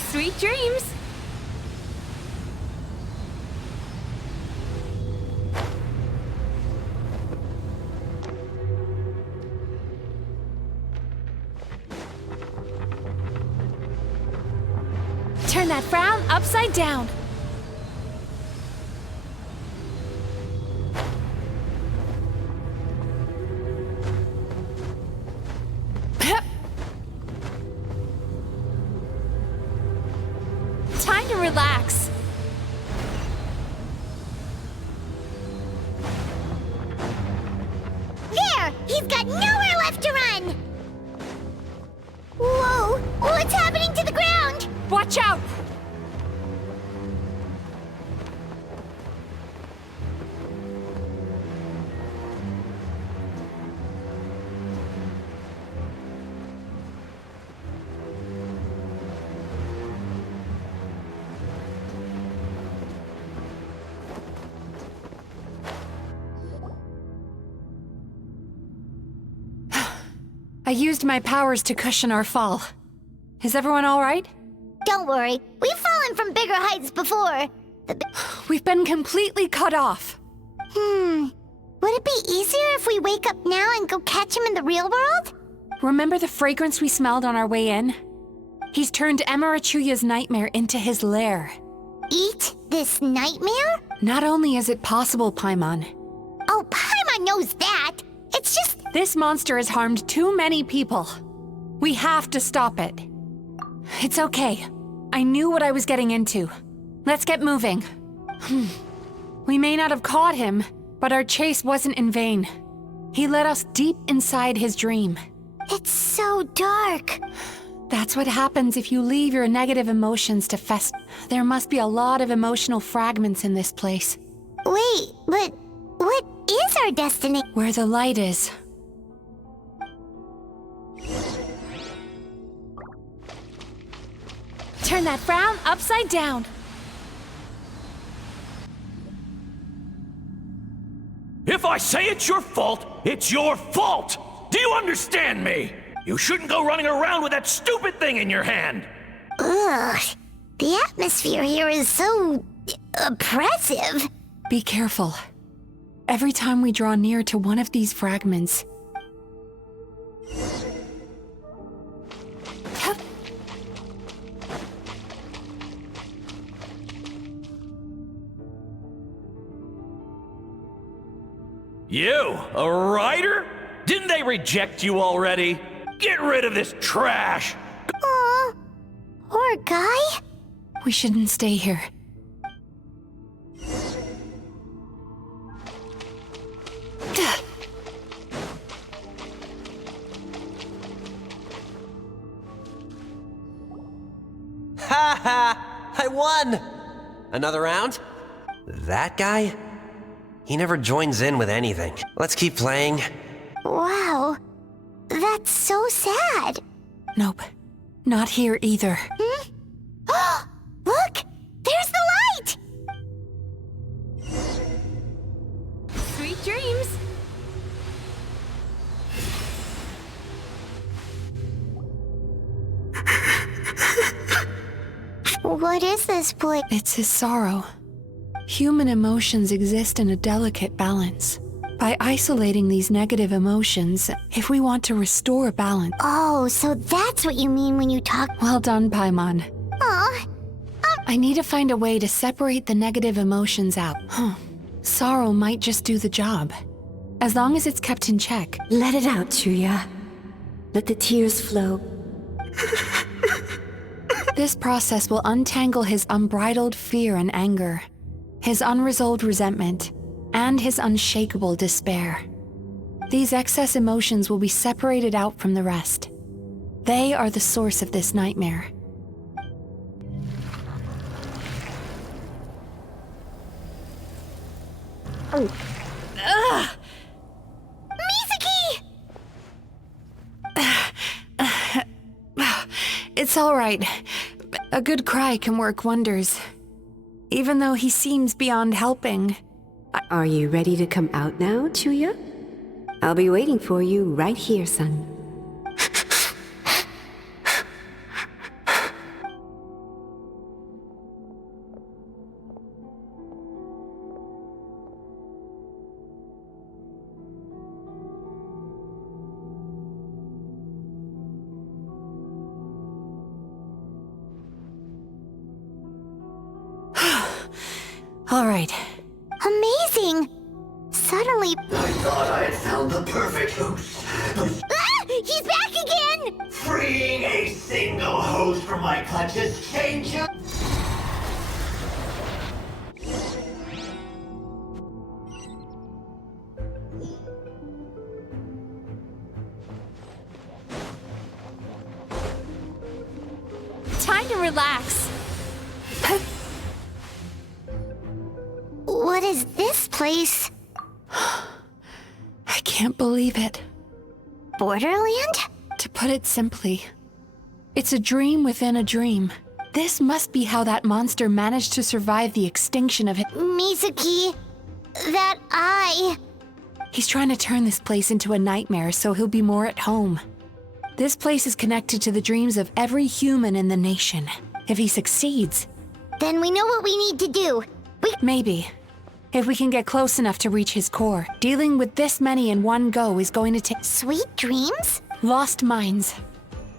Sweet dreams. Turn that frown upside down. Time to relax. He's got nowhere left to run! Whoa! What's happening to the ground? Watch out! I used my powers to cushion our fall. Is everyone all right? Don't worry, we've fallen from bigger heights before. We've been completely cut off. Would it be easier if we wake up now and go catch him in the real world? Remember the fragrance we smelled on our way in? He's turned Emirachuya's nightmare into his lair. Eat this nightmare? Not only is it possible, Paimon. Oh, Paimon knows that! It's just... This monster has harmed too many people. We have to stop it. It's okay. I knew what I was getting into. Let's get moving. We may not have caught him, but our chase wasn't in vain. He led us deep inside his dream. It's so dark. That's what happens if you leave your negative emotions to fester. There must be a lot of emotional fragments in this place. Wait, but what is our destiny? Where the light is. Turn that frown upside down. If I say it's your fault, it's your fault! Do you understand me? You shouldn't go running around with that stupid thing in your hand! Ugh, the atmosphere here is so... oppressive. Be careful. Every time we draw near to one of these fragments... You, a writer? Didn't they reject you already? Get rid of this trash! Aw, poor guy. We shouldn't stay here. Ha ha! I won! Another round? That guy? He never joins in with anything. Let's keep playing. Wow, that's so sad. Nope, not here either. Look, there's the light! Sweet dreams. What is this place? It's his sorrow. Human emotions exist in a delicate balance. By isolating these negative emotions, if we want to restore balance... Oh, so that's what you mean when you talk... Well done, Paimon. Aw. I need to find a way to separate the negative emotions out. Sorrow might just do the job. As long as it's kept in check. Let it out, Chuya. Let the tears flow. This process will untangle his unbridled fear and anger, his unresolved resentment, and his unshakable despair. These excess emotions will be separated out from the rest. They are the source of this nightmare. Ugh! Mizuki! It's all right. A good cry can work wonders. Even though he seems beyond helping. Are you ready to come out now, Chuya? I'll be waiting for you right here, son. All right. Amazing! Suddenly... I thought I had found the perfect host. Ah! He's back again! Freeing a single host from my clutches changes... Time to relax. What is this place? I can't believe it. Borderland? To put it simply, it's a dream within a dream. This must be how that monster managed to survive the extinction of him. Mizuki, that eye. He's trying to turn this place into a nightmare so he'll be more at home. This place is connected to the dreams of every human in the nation. If he succeeds... Then we know what we need to do. Maybe. If we can get close enough to reach his core, dealing with this many in one go is going to take... Sweet dreams? Lost minds.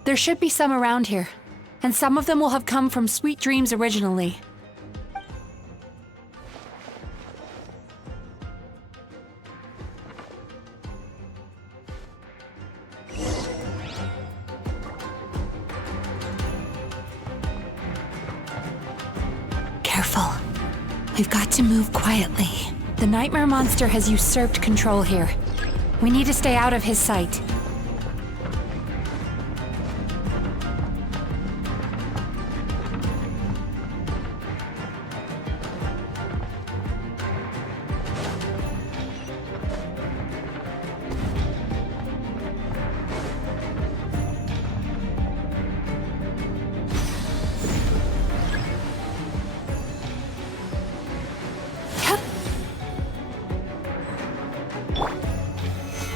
There should be some around here, and some of them will have come from Sweet Dreams originally. Careful. We've got to move quietly. The nightmare monster has usurped control here. We need to stay out of his sight.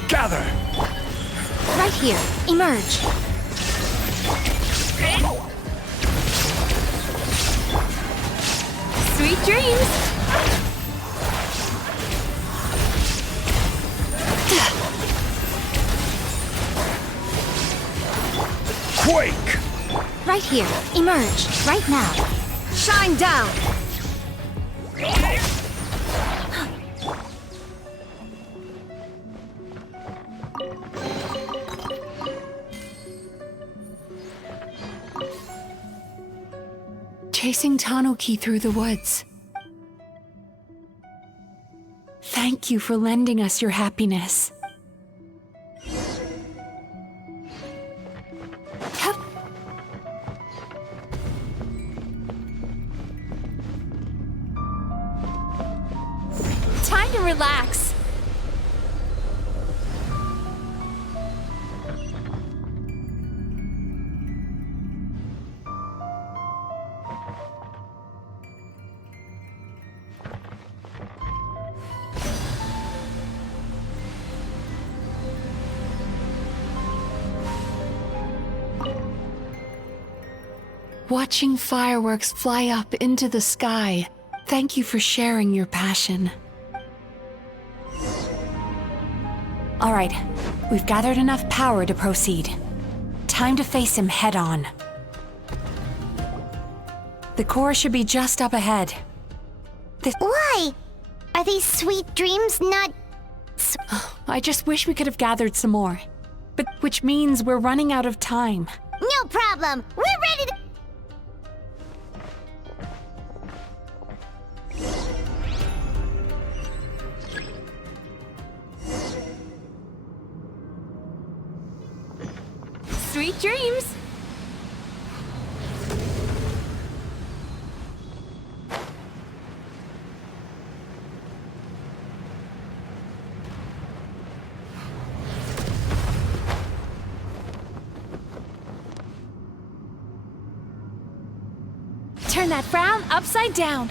Gather! Right here. Emerge. Sweet dreams! Quake! Right here. Emerge. Right now. Shine down. Chasing Tanuki through the woods. Thank you for lending us your happiness. Time to relax. Watching fireworks fly up into the sky. Thank you for sharing your passion. All right, we've gathered enough power to proceed. Time to face him head on. The core should be just up ahead. Why? Are these sweet dreams not... I just wish we could have gathered some more. But which means we're running out of time. No problem. We're ready to... Sweet dreams! Turn that frown upside down.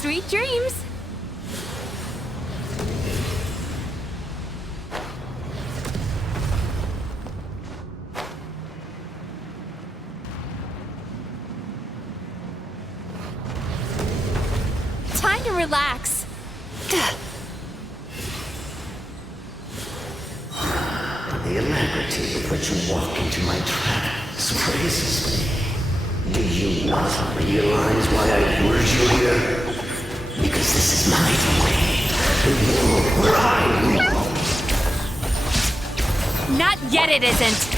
Sweet dreams! Time to relax. The alacrity with which you walk into my trap surprises me. Do you not realize why I lured you here? Because this is my domain. Not yet, it isn't.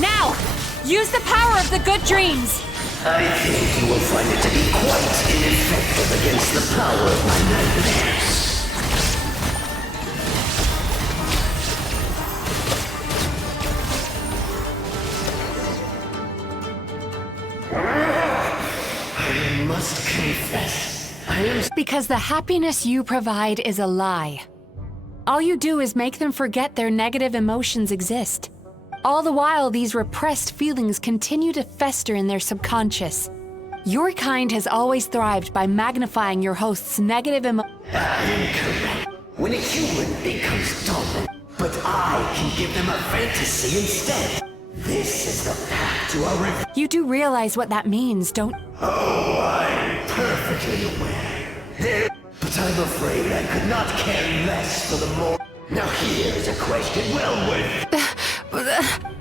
Now, use the power of the good dreams. I think you will find it to be quite ineffective against the power of my nightmares. I must confess, I am... Because the happiness you provide is a lie. All you do is make them forget their negative emotions exist. All the while, these repressed feelings continue to fester in their subconscious. Your kind has always thrived by magnifying your host's negative emotions. Incorrect. When a human becomes dominant, but I can give them a fantasy instead. This is the path to a You do realize what that means, don't... Oh, I'm perfectly aware. But I'm afraid I could not care less for the more... Now here's a question well worth...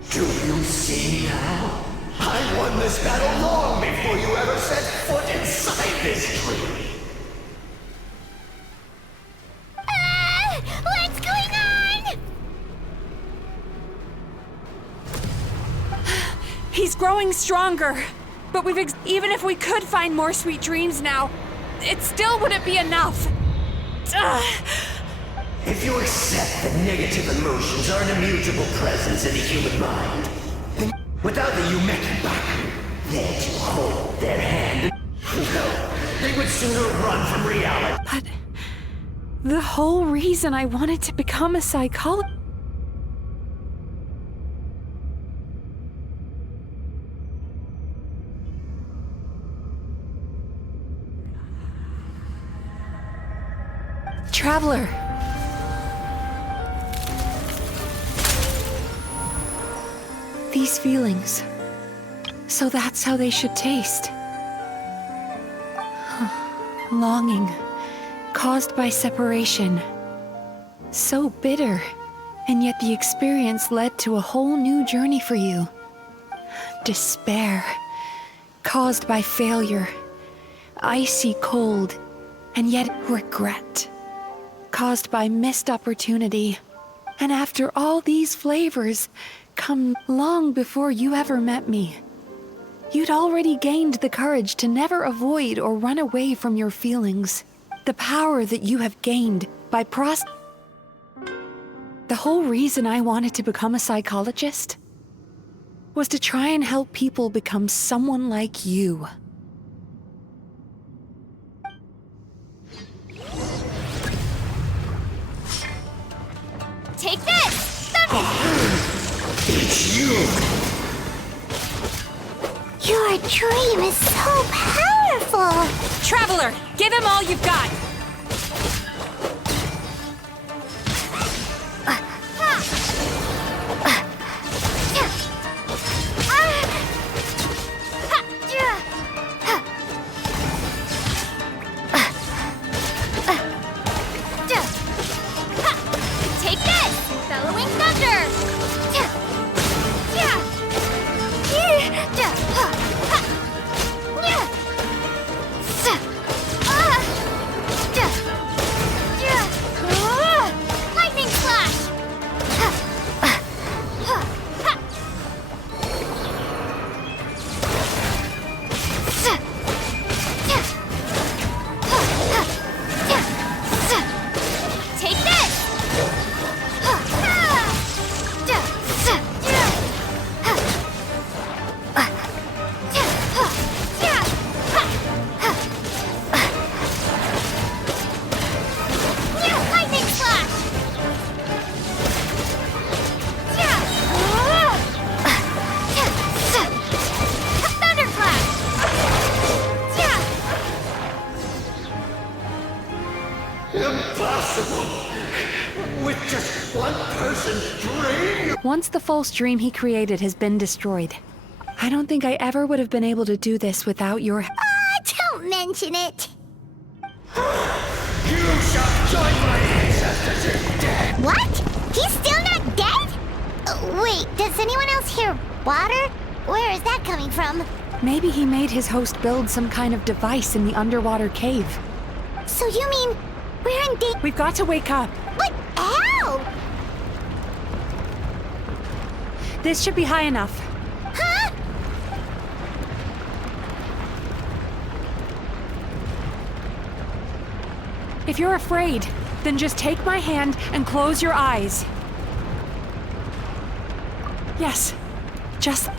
Do you see now? I won this battle long before you ever set foot inside this tree. What's going on? He's growing stronger. But even if we could find more sweet dreams now, it still wouldn't be enough. If you accept that negative emotions are an immutable presence in the human mind, then without the Yumekibaku there to hold their hand, no, they would sooner run from reality. But the whole reason I wanted to become a psychologist... Traveler. These feelings. So that's how they should taste. Longing, caused by separation. So bitter, and yet the experience led to a whole new journey for you. Despair, caused by failure. Icy cold, and yet regret, caused by missed opportunity. And after all these flavors, come long before you ever met me. You'd already gained the courage to never avoid or run away from your feelings. The power that you have gained by The whole reason I wanted to become a psychologist was to try and help people become someone like you. Take this! It's you! Your dream is so powerful! Traveler, give him all you've got! Take this! Bellowing thunder! Lightning slash! Take this! Lightning slash! Thunderclap! Impossible! With just one person's dream? Once the false dream he created has been destroyed, I don't think I ever would have been able to do this without your... Don't mention it! You shall join my ancestors in death! What? He's still not dead? Wait, does anyone else hear water? Where is that coming from? Maybe he made his host build some kind of device in the underwater cave. So you mean we're in danger? We've got to wake up. But how? This should be high enough. Huh? If you're afraid, then just take my hand and close your eyes. Yes, just...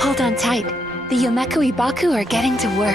Hold on tight. The Yomeku Ibaku are getting to work.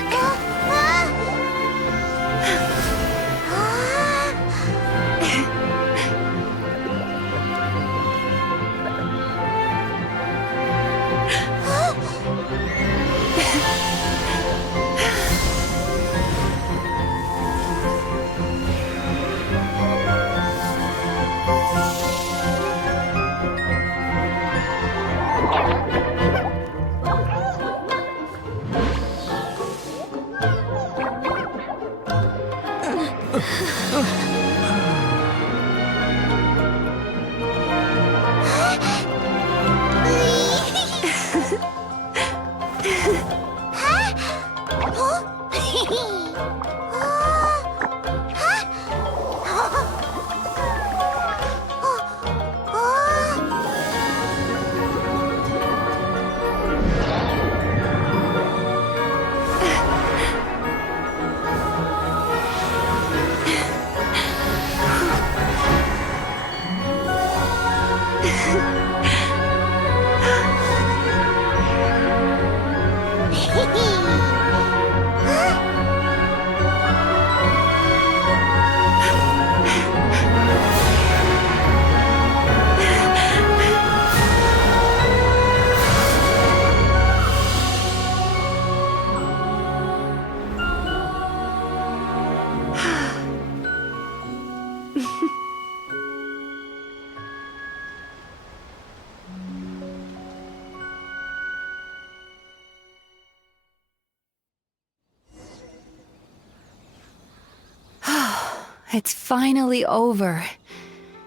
It's finally over.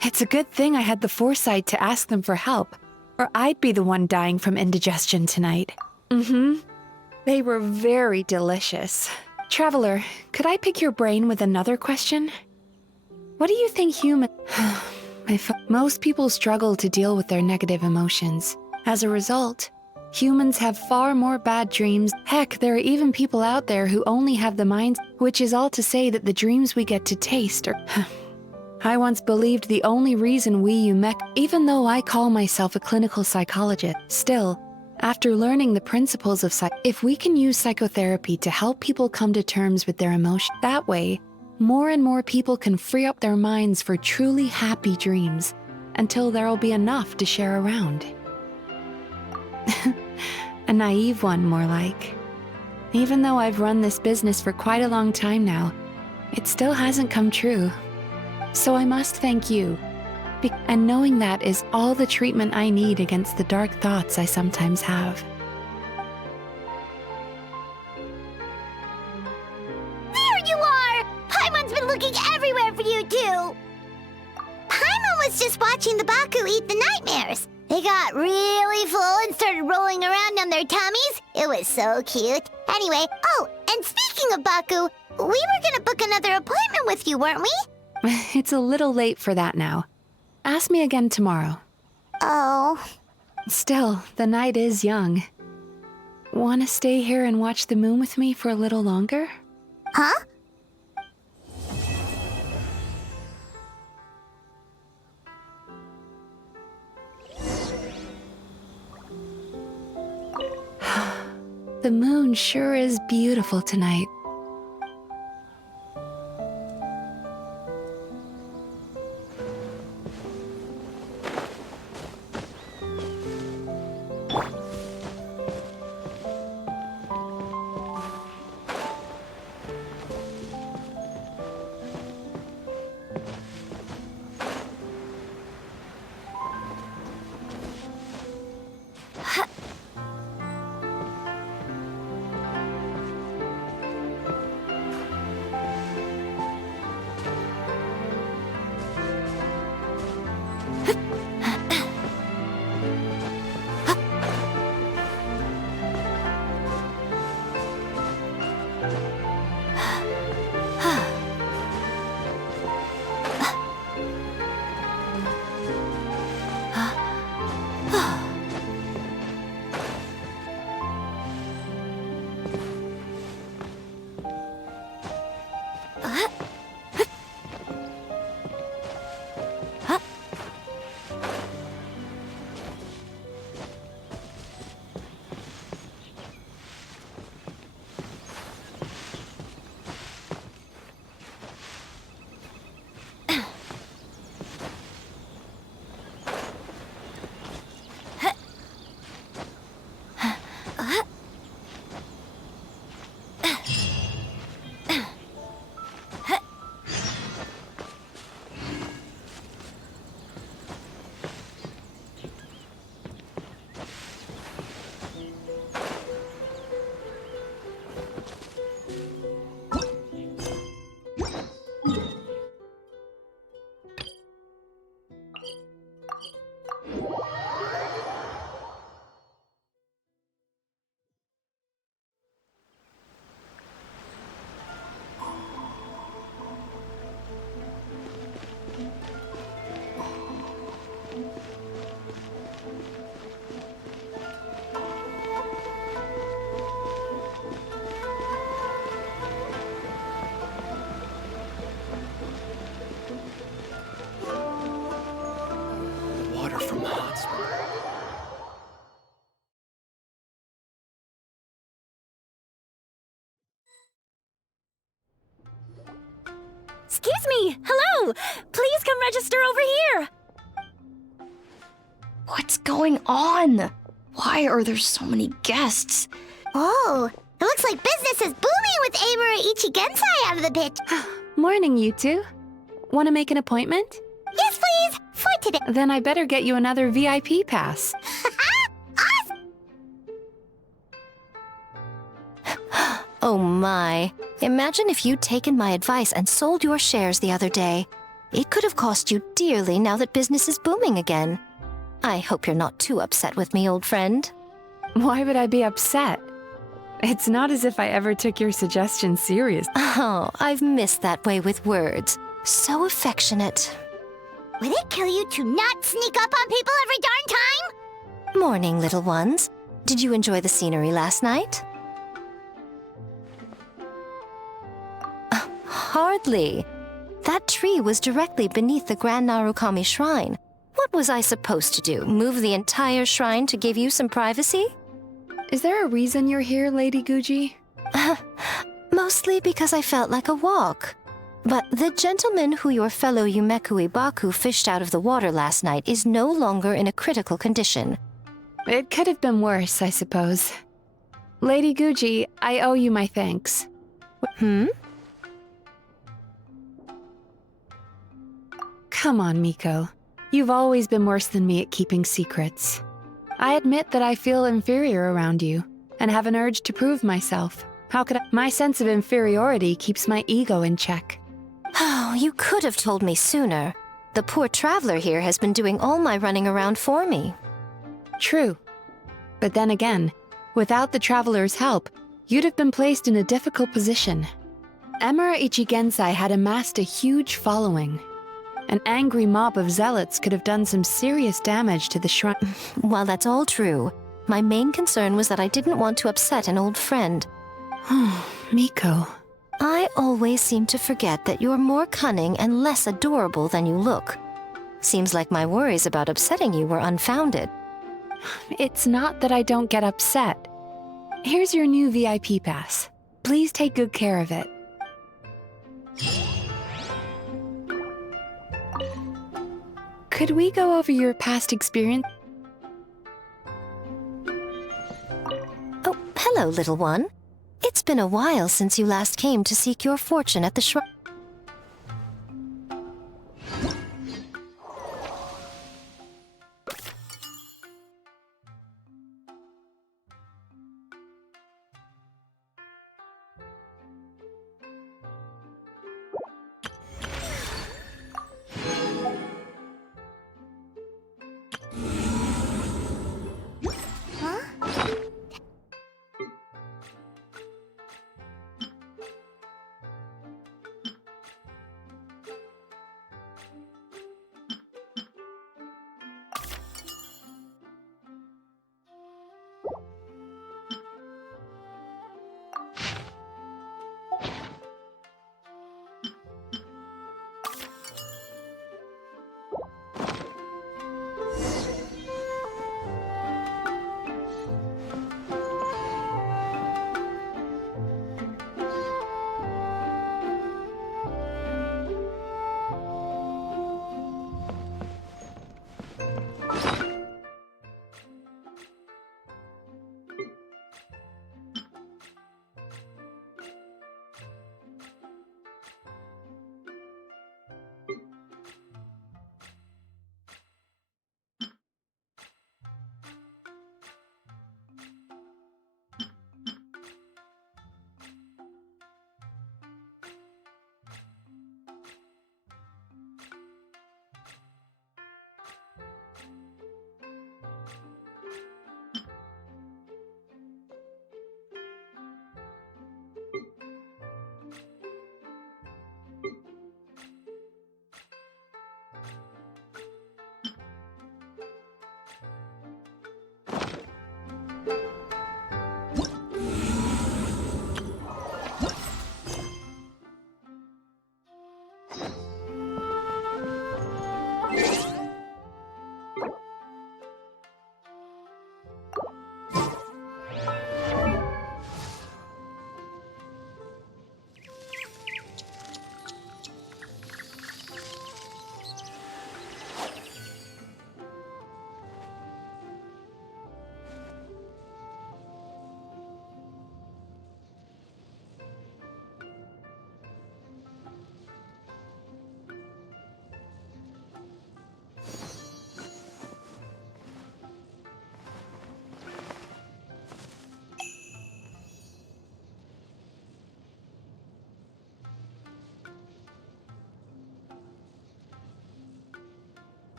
It's a good thing I had the foresight to ask them for help, or I'd be the one dying from indigestion tonight. They were very delicious. Traveler, could I pick your brain with another question? What do you think most people struggle to deal with their negative emotions. As a result, humans have far more bad dreams. Heck, there are even people out there who only have the minds, which is all to say that the dreams we get to taste are... I once believed the only reason even though I call myself a clinical psychologist, still, after learning the principles of if we can use psychotherapy to help people come to terms with their emotions, that way, more and more people can free up their minds for truly happy dreams, until there'll be enough to share around. A naive one, more like. Even though I've run this business for quite a long time now, it still hasn't come true. So I must thank you. And knowing that is all the treatment I need against the dark thoughts I sometimes have. There you are! Paimon's been looking everywhere for you, too! Paimon was just watching the Baku eat the nightmares. They got really full and started rolling around on their tummies. It was so cute. Anyway, oh, and speaking of Baku, we were gonna book another appointment with you, weren't we? It's a little late for that now. Ask me again tomorrow. Oh. Still, the night is young. Want to stay here and watch the moon with me for a little longer? Huh? The moon sure is beautiful tonight. Water from the hot spring. Excuse me! Hello! Please come register over here! What's going on? Why are there so many guests? Oh, it looks like business is booming with Amura Ichigensai out of the pit. Morning, you two. Want to make an appointment? Yes, please! For today. Then I better get you another VIP pass. Oh my. Imagine if you'd taken my advice and sold your shares the other day. It could have cost you dearly now that business is booming again. I hope you're not too upset with me, old friend. Why would I be upset? It's not as if I ever took your suggestion seriously. Oh, I've missed that way with words. So affectionate. Would it kill you to not sneak up on people every darn time? Morning, little ones. Did you enjoy the scenery last night? Hardly. That tree was directly beneath the Grand Narukami Shrine. What was I supposed to do? Move the entire shrine to give you some privacy? Is there a reason you're here, Lady Guji? Mostly because I felt like a walk. But the gentleman who your fellow Yumeku Ibaku fished out of the water last night is no longer in a critical condition. It could have been worse, I suppose. Lady Guji, I owe you my thanks. Come on, Miko. You've always been worse than me at keeping secrets. I admit that I feel inferior around you, and have an urge to prove myself. How could I? My sense of inferiority keeps my ego in check. Oh, you could have told me sooner. The poor traveler here has been doing all my running around for me. True. But then again, without the traveler's help, you'd have been placed in a difficult position. Emura Ichigensai had amassed a huge following. An angry mob of zealots could have done some serious damage to the shrine. While that's all true, my main concern was that I didn't want to upset an old friend. Miko. I always seem to forget that you're more cunning and less adorable than you look. Seems like my worries about upsetting you were unfounded. It's not that I don't get upset. Here's your new VIP pass. Please take good care of it. Could we go over your past experience? Oh, hello, little one. It's been a while since you last came to seek your fortune at the shrine.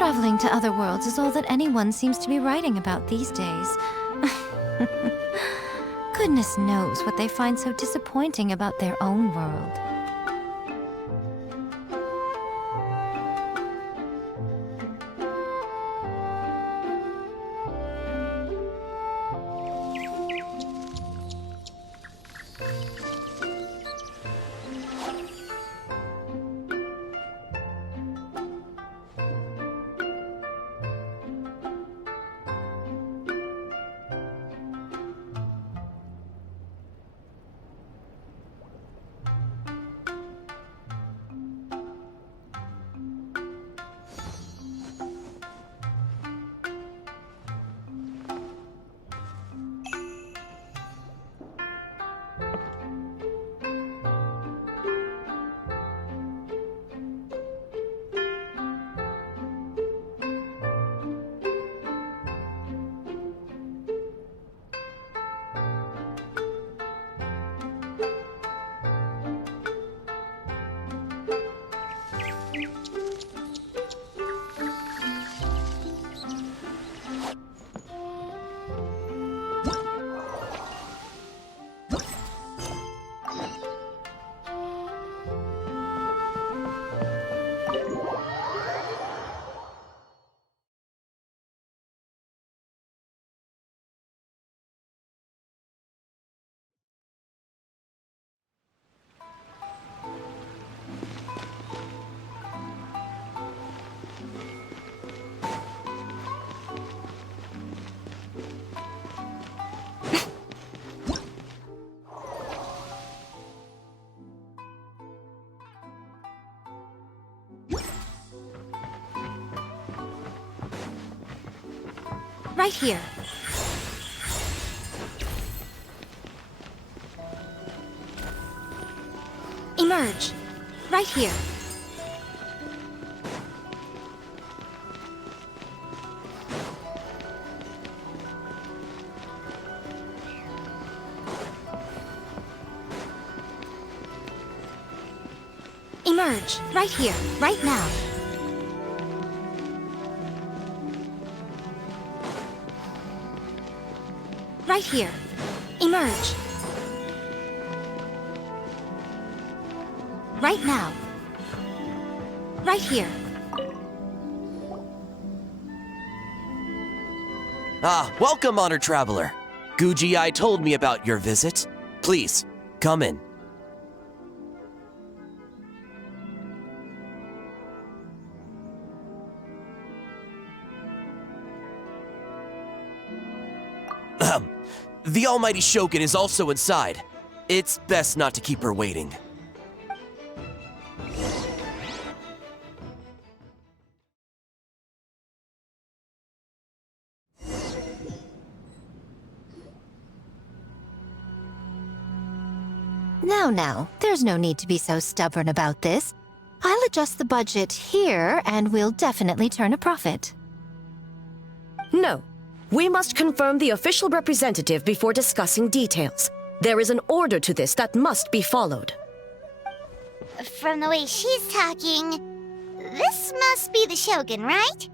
Traveling to other worlds is all that anyone seems to be writing about these days. Goodness knows what they find so disappointing about their own world. Right here. Emerge. Right here. Emerge. Right here. Right now. Right here. Emerge. Right now. Right here. Ah, welcome, Honored Traveler. Guji Ai told me about your visit. Please, come in. The almighty Shogun is also inside. It's best not to keep her waiting. Now, there's no need to be so stubborn about this. I'll adjust the budget here, and we'll definitely turn a profit. No. We must confirm the official representative before discussing details. There is an order to this that must be followed. From the way she's talking, this must be the Shogun, right?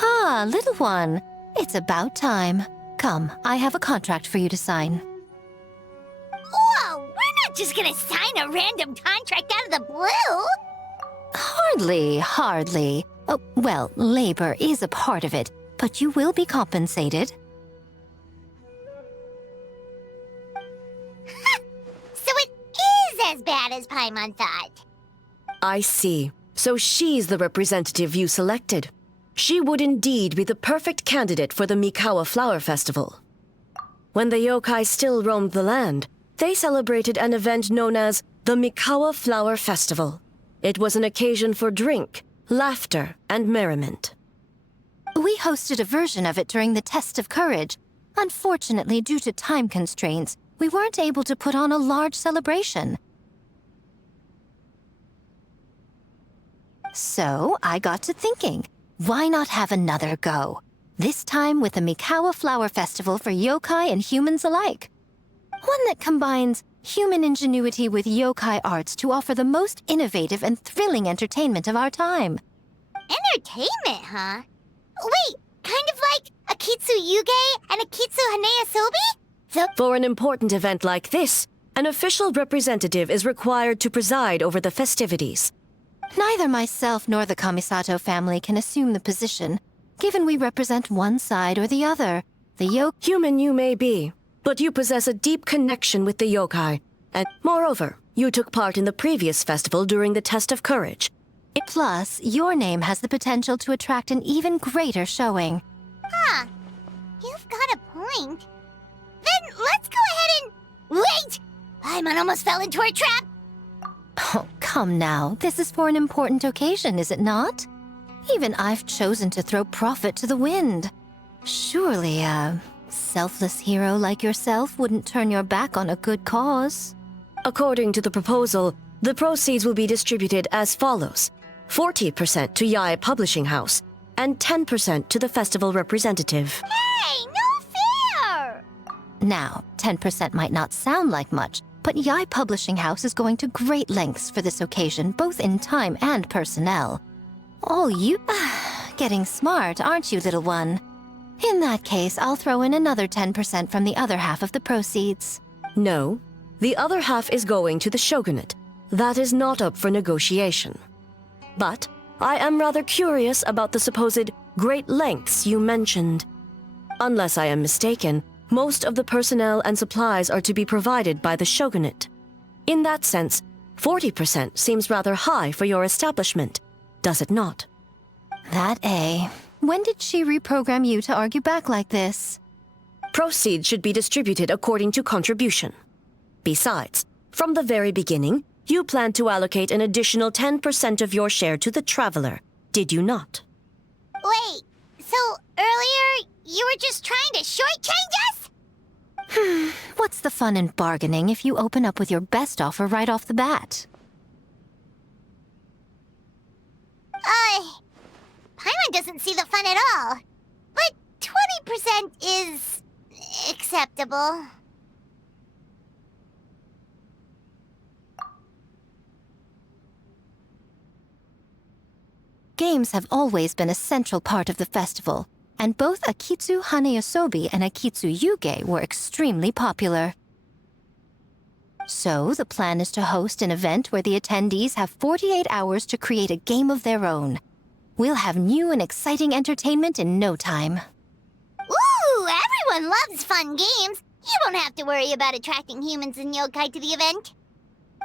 Ah, little one. It's about time. Come, I have a contract for you to sign. Whoa! We're not just gonna sign a random contract out of the blue! Hardly. Oh, well, labor is a part of it, but you will be compensated. So it is as bad as Paimon thought. I see. So she's the representative you selected. She would indeed be the perfect candidate for the Mikawa Flower Festival. When the yokai still roamed the land, they celebrated an event known as the Mikawa Flower Festival. It was an occasion for drink, laughter, and merriment. We hosted a version of it during the Test of Courage. Unfortunately, due to time constraints, we weren't able to put on a large celebration. So I got to thinking, why not have another go? This time with a Mikawa Flower Festival for yokai and humans alike. One that combines human ingenuity with yokai arts to offer the most innovative and thrilling entertainment of our time. Entertainment, huh? Wait, kind of like a Kitsu Yuge and a Kitsu Haneasobi? For an important event like this, an official representative is required to preside over the festivities. Neither myself nor the Kamisato family can assume the position, given we represent one side or the other. The Human you may be, but you possess a deep connection with the yokai, and moreover, you took part in the previous festival during the test of courage. Plus, your name has the potential to attract an even greater showing. Huh. You've got a point. Then let's go ahead and... Wait! Paimon almost fell into our trap! Oh, come now. This is for an important occasion, is it not? Even I've chosen to throw profit to the wind. Surely a selfless hero like yourself wouldn't turn your back on a good cause. According to the proposal, the proceeds will be distributed as follows: 40% to Yae Publishing House, and 10% to the festival representative. Hey, no fair! Now, 10% might not sound like much, but Yae Publishing House is going to great lengths for this occasion, both in time and personnel. All you... Getting smart, aren't you, little one? In that case, I'll throw in another 10% from the other half of the proceeds. No, the other half is going to the shogunate. That is not up for negotiation. But I am rather curious about the supposed great lengths you mentioned. Unless I am mistaken, most of the personnel and supplies are to be provided by the shogunate. In that sense, 40% seems rather high for your establishment, does it not? That A. When did she reprogram you to argue back like this? Proceeds should be distributed according to contribution. Besides, from the very beginning, you planned to allocate an additional 10% of your share to the Traveler, did you not? Wait, so earlier you were just trying to shortchange us? What's the fun in bargaining if you open up with your best offer right off the bat? Paimon doesn't see the fun at all. But 20% is... acceptable. Games have always been a central part of the festival, and both Akitsu Haneasobi and Akitsu Yuge were extremely popular. So, the plan is to host an event where the attendees have 48 hours to create a game of their own. We'll have new and exciting entertainment in no time. Ooh, everyone loves fun games. You won't have to worry about attracting humans and yokai to the event.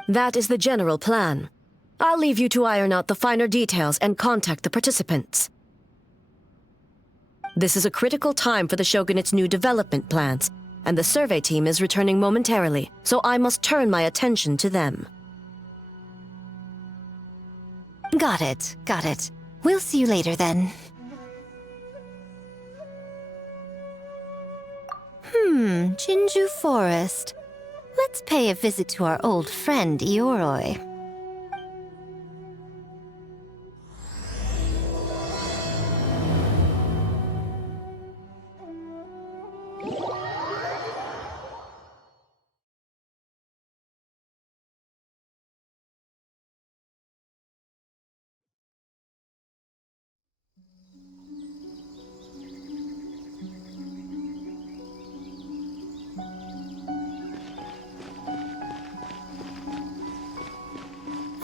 That is the general plan. I'll leave you to iron out the finer details and contact the participants. This is a critical time for the Shogunate's new development plans, and the survey team is returning momentarily, so I must turn my attention to them. Got it, got it. We'll see you later then. Jinju Forest. Let's pay a visit to our old friend Ioroi.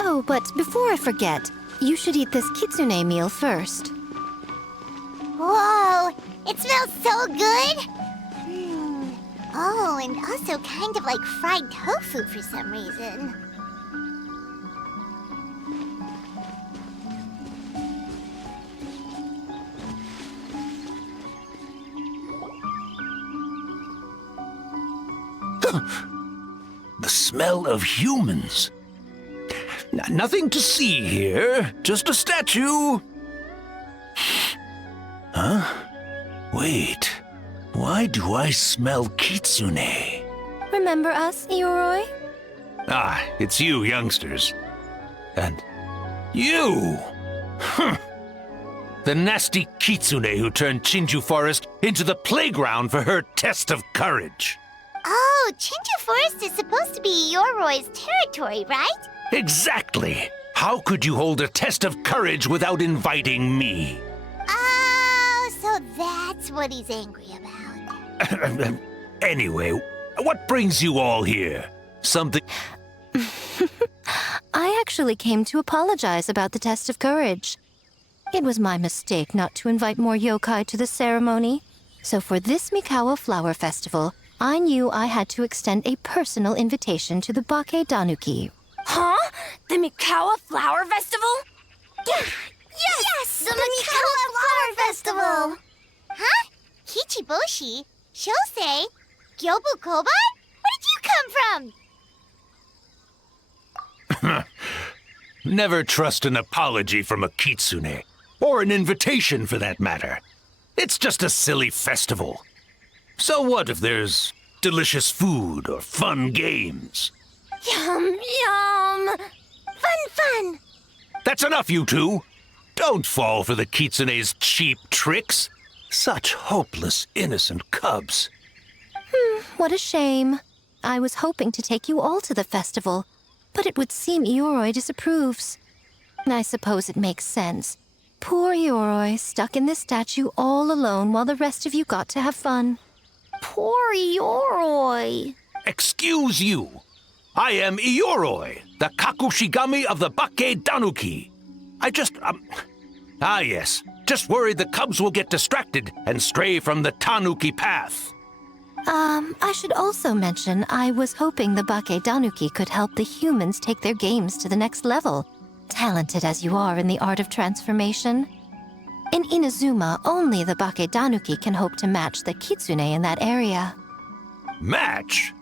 Oh, but before I forget, you should eat this kitsune meal first. Whoa, it smells so good! Oh, and also kind of like fried tofu for some reason. The smell of humans. Nothing to see here, just a statue. Huh? Wait, why do I smell kitsune? Remember us, Ioroi? Ah, it's you youngsters. And you! The nasty kitsune who turned Chinju Forest into the playground for her test of courage. Oh, Chinju Forest is supposed to be Ioroi's territory, right? Exactly! How could you hold a test of courage without inviting me? Oh, so that's what he's angry about. Anyway, what brings you all here? Something... I actually came to apologize about the test of courage. It was my mistake not to invite more yokai to the ceremony. So for this Mikawa Flower Festival, I knew I had to extend a personal invitation to the Bake Danuki. Huh? The Mikawa Flower Festival? Yeah! Yes! The Mikawa Flower Festival! Huh? Kichiboshi? Shosei? Gyobu Koban? Where did you come from? Never trust an apology from a kitsune. Or an invitation, for that matter. It's just a silly festival. So what if there's delicious food or fun games? Yum, yum! Fun! That's enough, you two! Don't fall for the kitsune's cheap tricks. Such hopeless, innocent cubs. What a shame. I was hoping to take you all to the festival, but it would seem Ioroi disapproves. I suppose it makes sense. Poor Ioroi, stuck in this statue all alone while the rest of you got to have fun. Poor Ioroi. Excuse you. I am Ioroi, the Kakushigami of the Bake Danuki. I just, yes. Just worried the cubs will get distracted and stray from the Tanuki path. I should also mention I was hoping the Bake Danuki could help the humans take their games to the next level, talented as you are in the art of transformation. In Inazuma, only the Bake Danuki can hope to match the kitsune in that area. Match?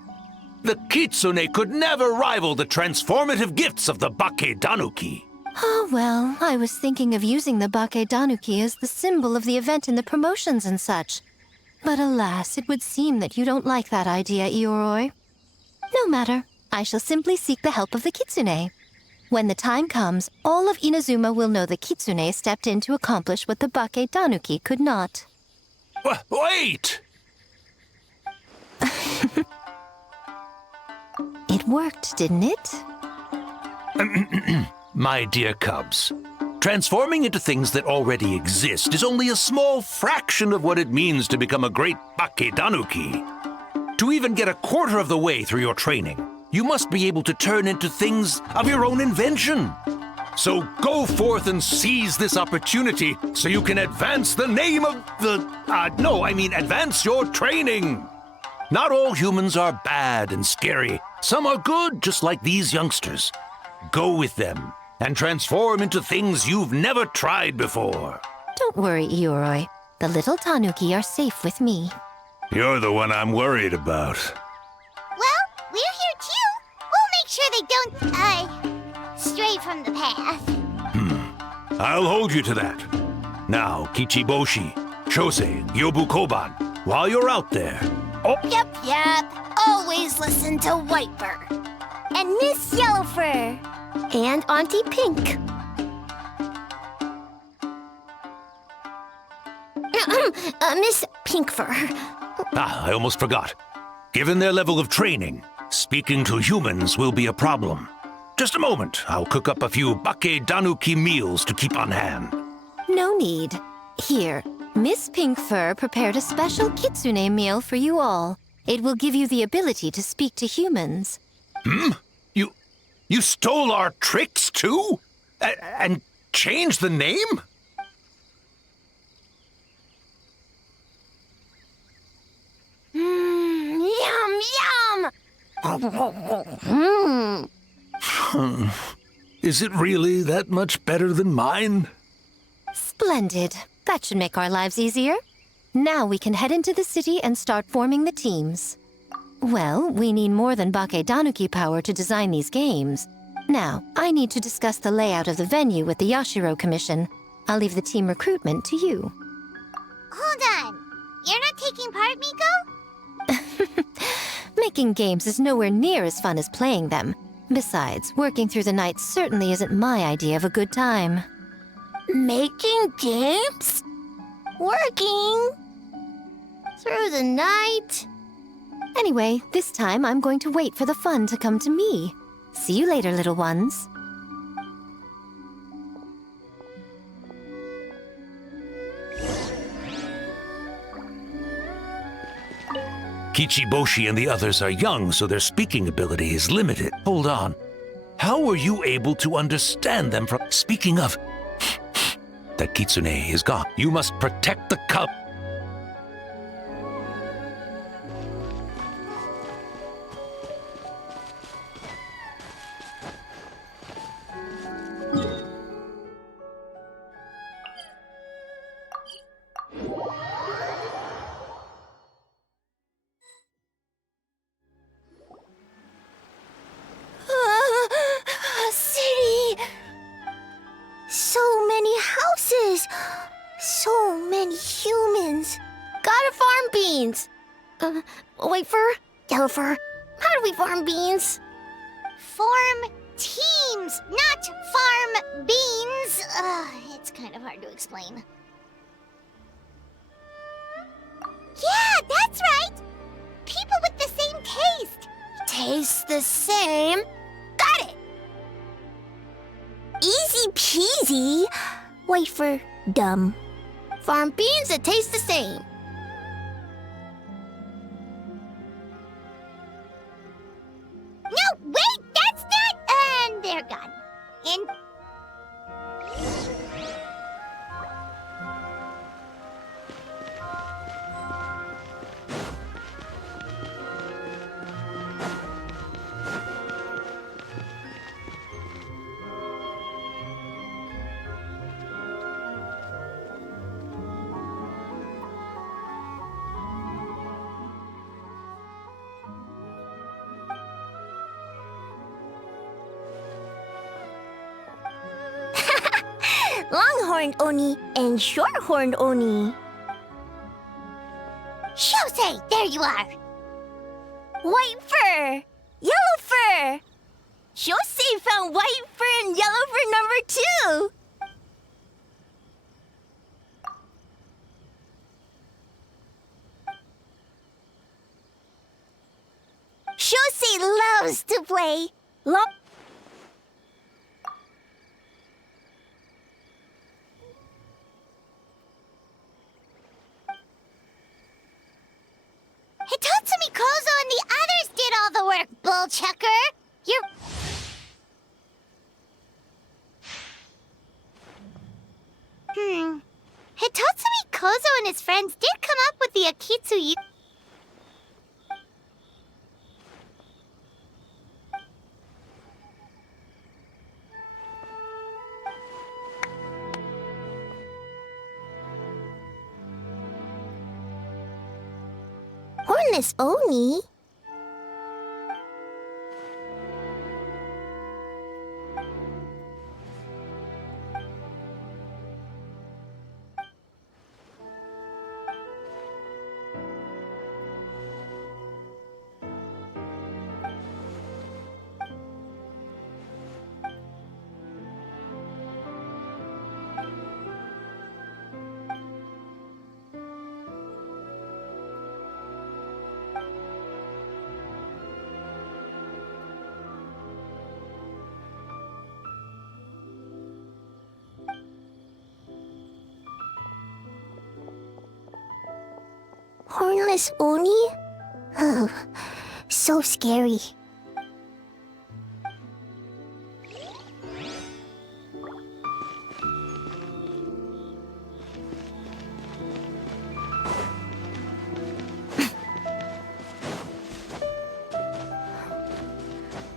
The kitsune could never rival the transformative gifts of the Bake Danuki. Oh, well, I was thinking of using the Bake Danuki as the symbol of the event in the promotions and such. But alas, it would seem that you don't like that idea, Ioroi. No matter. I shall simply seek the help of the kitsune. When the time comes, all of Inazuma will know the kitsune stepped in to accomplish what the Bake Danuki could not. Wait! It worked, didn't it? My dear cubs, transforming into things that already exist is only a small fraction of what it means to become a great Bake Danuki. To even get a quarter of the way through your training, you must be able to turn into things of your own invention. So go forth and seize this opportunity so you can advance the name of the... advance your training. Not all humans are bad and scary. Some are good, just like these youngsters. Go with them and transform into things you've never tried before. Don't worry, Ioroi. The little Tanuki are safe with me. You're the one I'm worried about. Well, we're here too. We'll make sure they don't, stray from the path. I'll hold you to that. Now, Kichiboshi, Shosei, Gyobu Koban, while you're out there... Yep. Always listen to Whitefur. And Miss Yellowfur. And Auntie Pink. Miss Pinkfur. I almost forgot. Given their level of training, speaking to humans will be a problem. Just a moment, I'll cook up a few Bake Danuki meals to keep on hand. No need. Here, Miss Pinkfur prepared a special kitsune meal for you all. It will give you the ability to speak to humans. You stole our tricks too? And changed the name? Yum! Is it really that much better than mine? Splendid. That should make our lives easier. Now we can head into the city and start forming the teams. Well, we need more than Bake Danuki power to design these games. Now, I need to discuss the layout of the venue with the Yashiro Commission. I'll leave the team recruitment to you. Hold on. You're not taking part, Miko? Making games is nowhere near as fun as playing them. Besides, working through the night certainly isn't my idea of a good time. Making games? Working? Through the night? Anyway, this time I'm going to wait for the fun to come to me. See you later, little ones. Kichiboshi and the others are young, so their speaking ability is limited. Hold on. How were you able to understand them from... Speaking of... That kitsune is gone. You must protect the cub. City! So many houses! So many humans! Gotta farm beans! White fur? Yellow fur? How do we farm beans? Farm teams, not farm beans! It's kind of hard to explain. Yeah, that's right! People with the same taste! Taste the same? Got it! Easy peasy. Wait for dumb. Farm beans that taste the same. No, wait, that's not... And they're gone. And... Longhorned Oni and Shorthorned Oni. Shosei, there you are! White fur! Yellow fur! Shosei found white fur and yellow fur number 2! Shosei loves to play. Hitatsumi Kozo and the others did all the work, bullchucker! You're... Hitatsumi Kozo and his friends did come up with the Akitsu... Hornless Oni? Hornless Oni? Oh, so scary.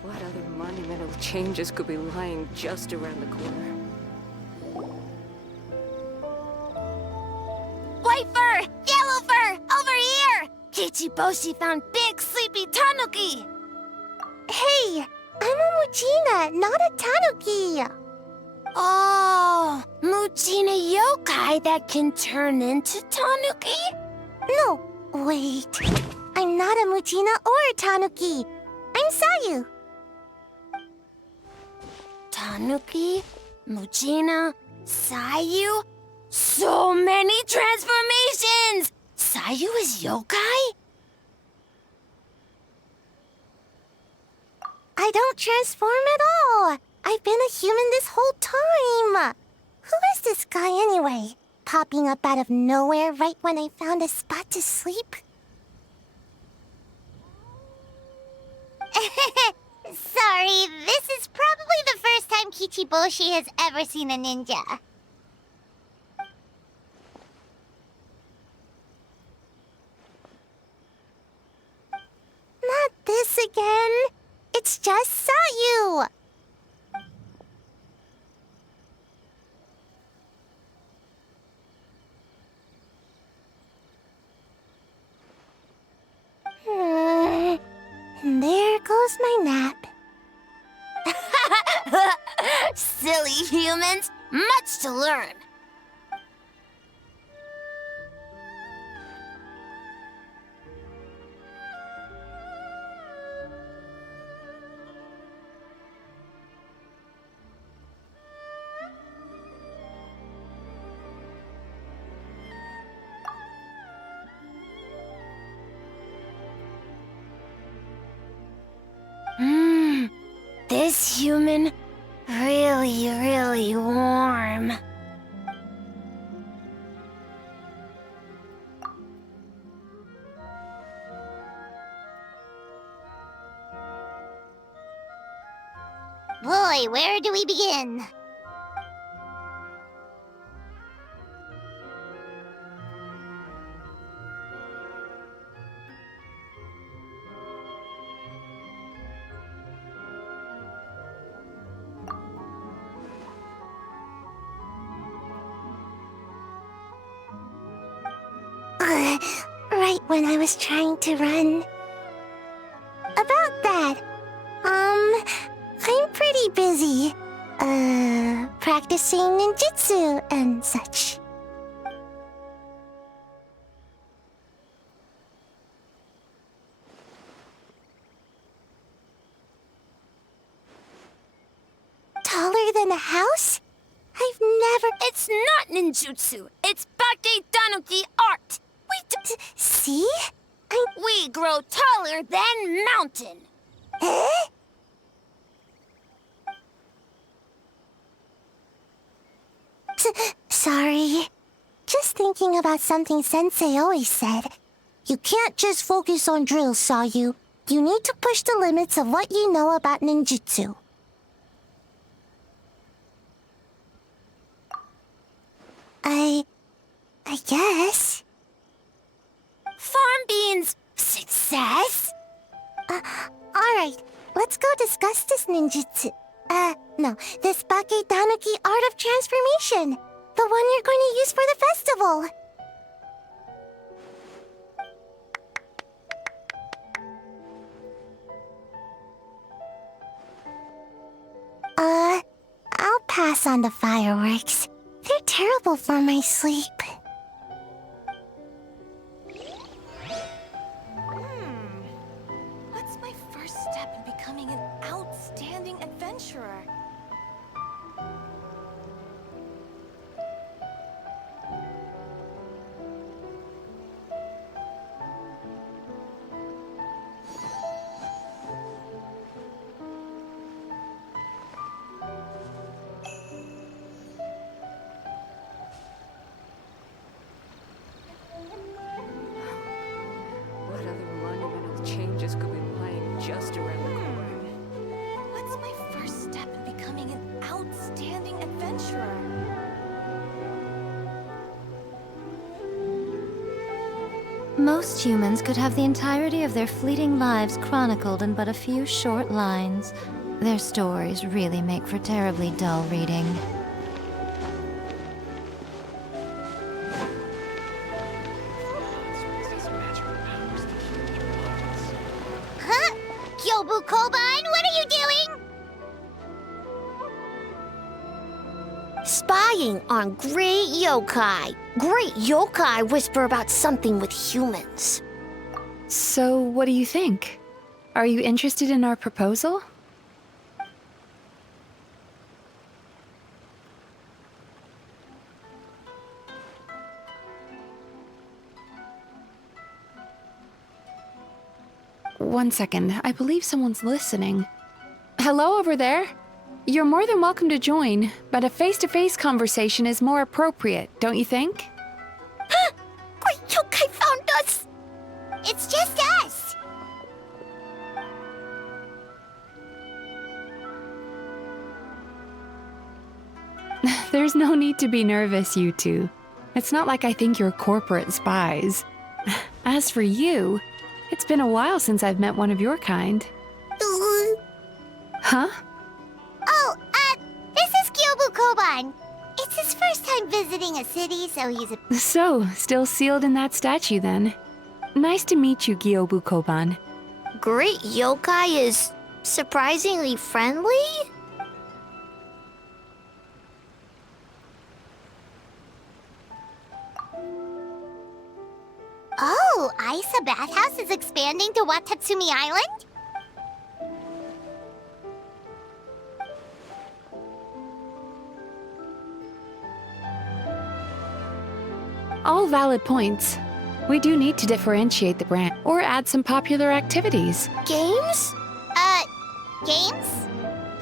What other monumental changes could be lying just around the corner? White fur! Yellow fur! Over here! Kichiboshi found big sleepy tanuki! Hey, I'm a Muchina, not a tanuki! Oh, Muchina yokai that can turn into tanuki? No, wait. I'm not not a Muchina or a Tanuki. I'm Sayu. Tanuki, Muchina, Sayu. So many transformations! Sayu is yokai? I don't transform at all. I've been a human this whole time. Who is this guy anyway? Popping up out of nowhere right when I found a spot to sleep? Sorry, this is probably the first time Kichiboshi has ever seen a ninja. Not this again. It's just Sayu. And there goes my nap. Silly humans, much to learn. This human, really warm. Boy, where do we begin? Right when I was trying to run. About that, I'm pretty busy, practicing ninjutsu and such. Taller than a house? I've never... It's not ninjutsu. It's Bake Tanuki art. See? We grow taller than mountain. Eh? Sorry. Just thinking about something Sensei always said. You can't just focus on drills, Sayu. You need to push the limits of what you know about ninjutsu. I guess. Farm beans, success? Alright, let's go discuss this ninjutsu. No, this Bake Tanuki art of transformation. The one you're going to use for the festival. I'll pass on the fireworks. They're terrible for my sleep. What's my first step in becoming an outstanding adventurer? What other monumental changes could be lying just around the corner? What's my first step in becoming an outstanding adventurer? Most humans could have the entirety of their fleeting lives chronicled in but a few short lines. Their stories really make for terribly dull reading. Huh? Kyobu Koban, what are you doing? Spying on great yokai. Great yokai whisper about something with humans. So, what do you think? Are you interested in our proposal? One second, I believe someone's listening. Hello over there? You're more than welcome to join, but a face-to-face conversation is more appropriate, don't you think? Great yokai found us! It's just us! There's no need to be nervous, you two. It's not like I think you're corporate spies. As for you, it's been a while since I've met one of your kind. Huh? Oh, this is Kyobu Koban. It's his first time visiting a city, so he's a... So, still sealed in that statue then. Nice to meet you, Gyobu Koban. Great yokai is surprisingly friendly? Oh, Aisa Bathhouse is expanding to Watatsumi Island? All valid points. We do need to differentiate the brand, or add some popular activities. Games? Games?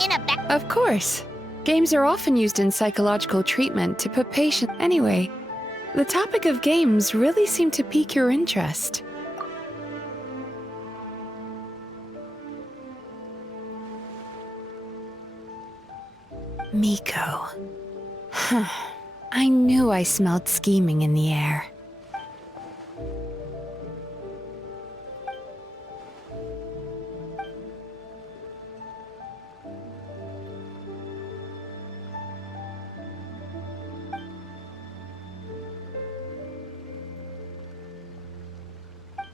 In a back... Of course. Games are often used in psychological treatment to put patients... Anyway, the topic of games really seemed to pique your interest. Miko. I knew I smelled scheming in the air.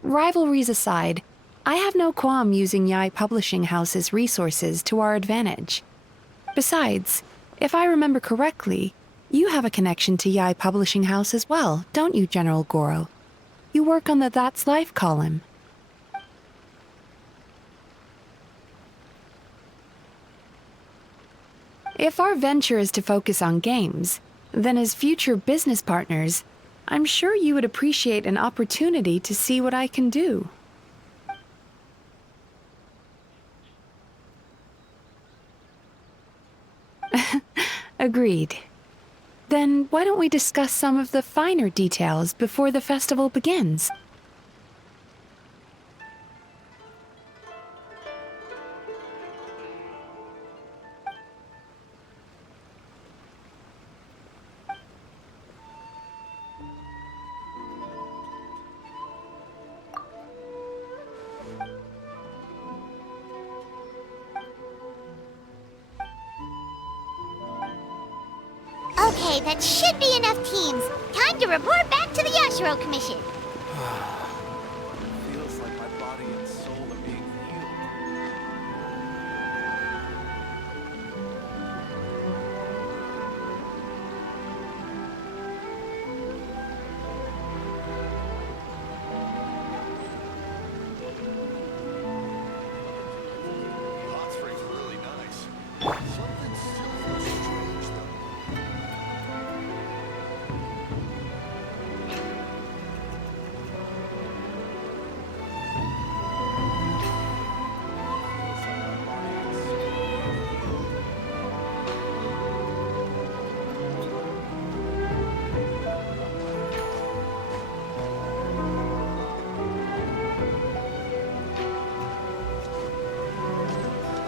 Rivalries aside, I have no qualm using Yai Publishing House's resources to our advantage. Besides, if I remember correctly, you have a connection to Yai Publishing House as well, don't you, General Goro? You work on the That's Life column. If our venture is to focus on games, then as future business partners, I'm sure you would appreciate an opportunity to see what I can do. Agreed. Then why don't we discuss some of the finer details before the festival begins? Okay, that should be enough teams. Time to report back to the Yashiro Commission. Feels like my body and soul are being healed. Hot springs are really nice. Something still feels strange, though.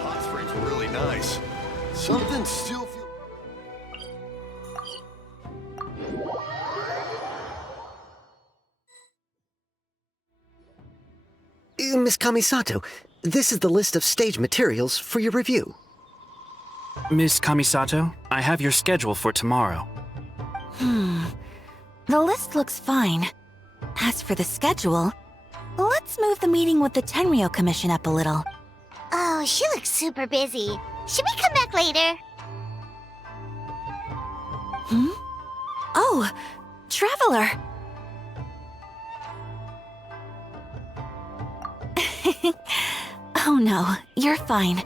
Hot springs were really nice. Something still feels... Miss Kamisato, this is the list of stage materials for your review. Miss Kamisato, I have your schedule for tomorrow. The list looks fine. As for the schedule, let's move the meeting with the Tenryo Commission up a little. Oh, she looks super busy. Should we come back later? Oh, Traveler! Oh no, you're fine.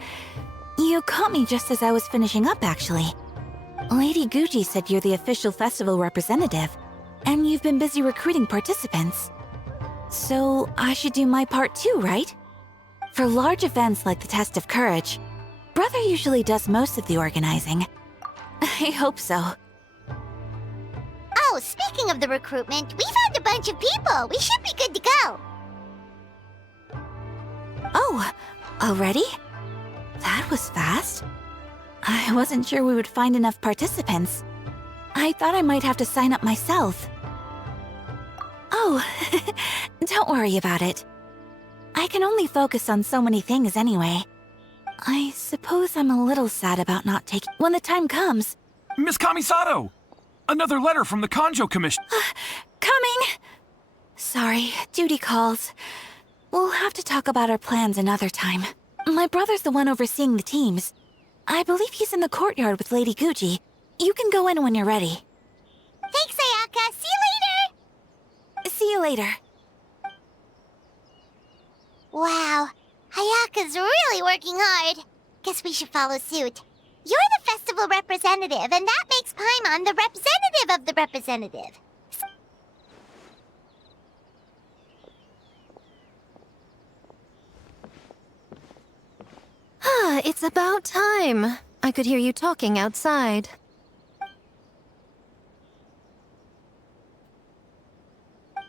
You caught me just as I was finishing up, actually. Lady Guji said you're the official festival representative, and you've been busy recruiting participants. So I should do my part too, right? For large events like the Test of Courage, Brother usually does most of the organizing. I hope so. Oh, speaking of the recruitment, we found a bunch of people. We should be good to go. Oh, already? That was fast. I wasn't sure we would find enough participants. I thought I might have to sign up myself. Oh, don't worry about it. I can only focus on so many things anyway. I suppose I'm a little sad about not taking... When the time comes... Miss Kamisato! Another letter from the Kanjo Commission. Coming! Sorry, duty calls. We'll have to talk about our plans another time. My brother's the one overseeing the teams. I believe he's in the courtyard with Lady Guji. You can go in when you're ready. Thanks, Ayaka. See you later! See you later. Wow, Ayaka's really working hard. Guess we should follow suit. You're the festival representative, and that makes Paimon the representative of the representative. It's about time. I could hear you talking outside.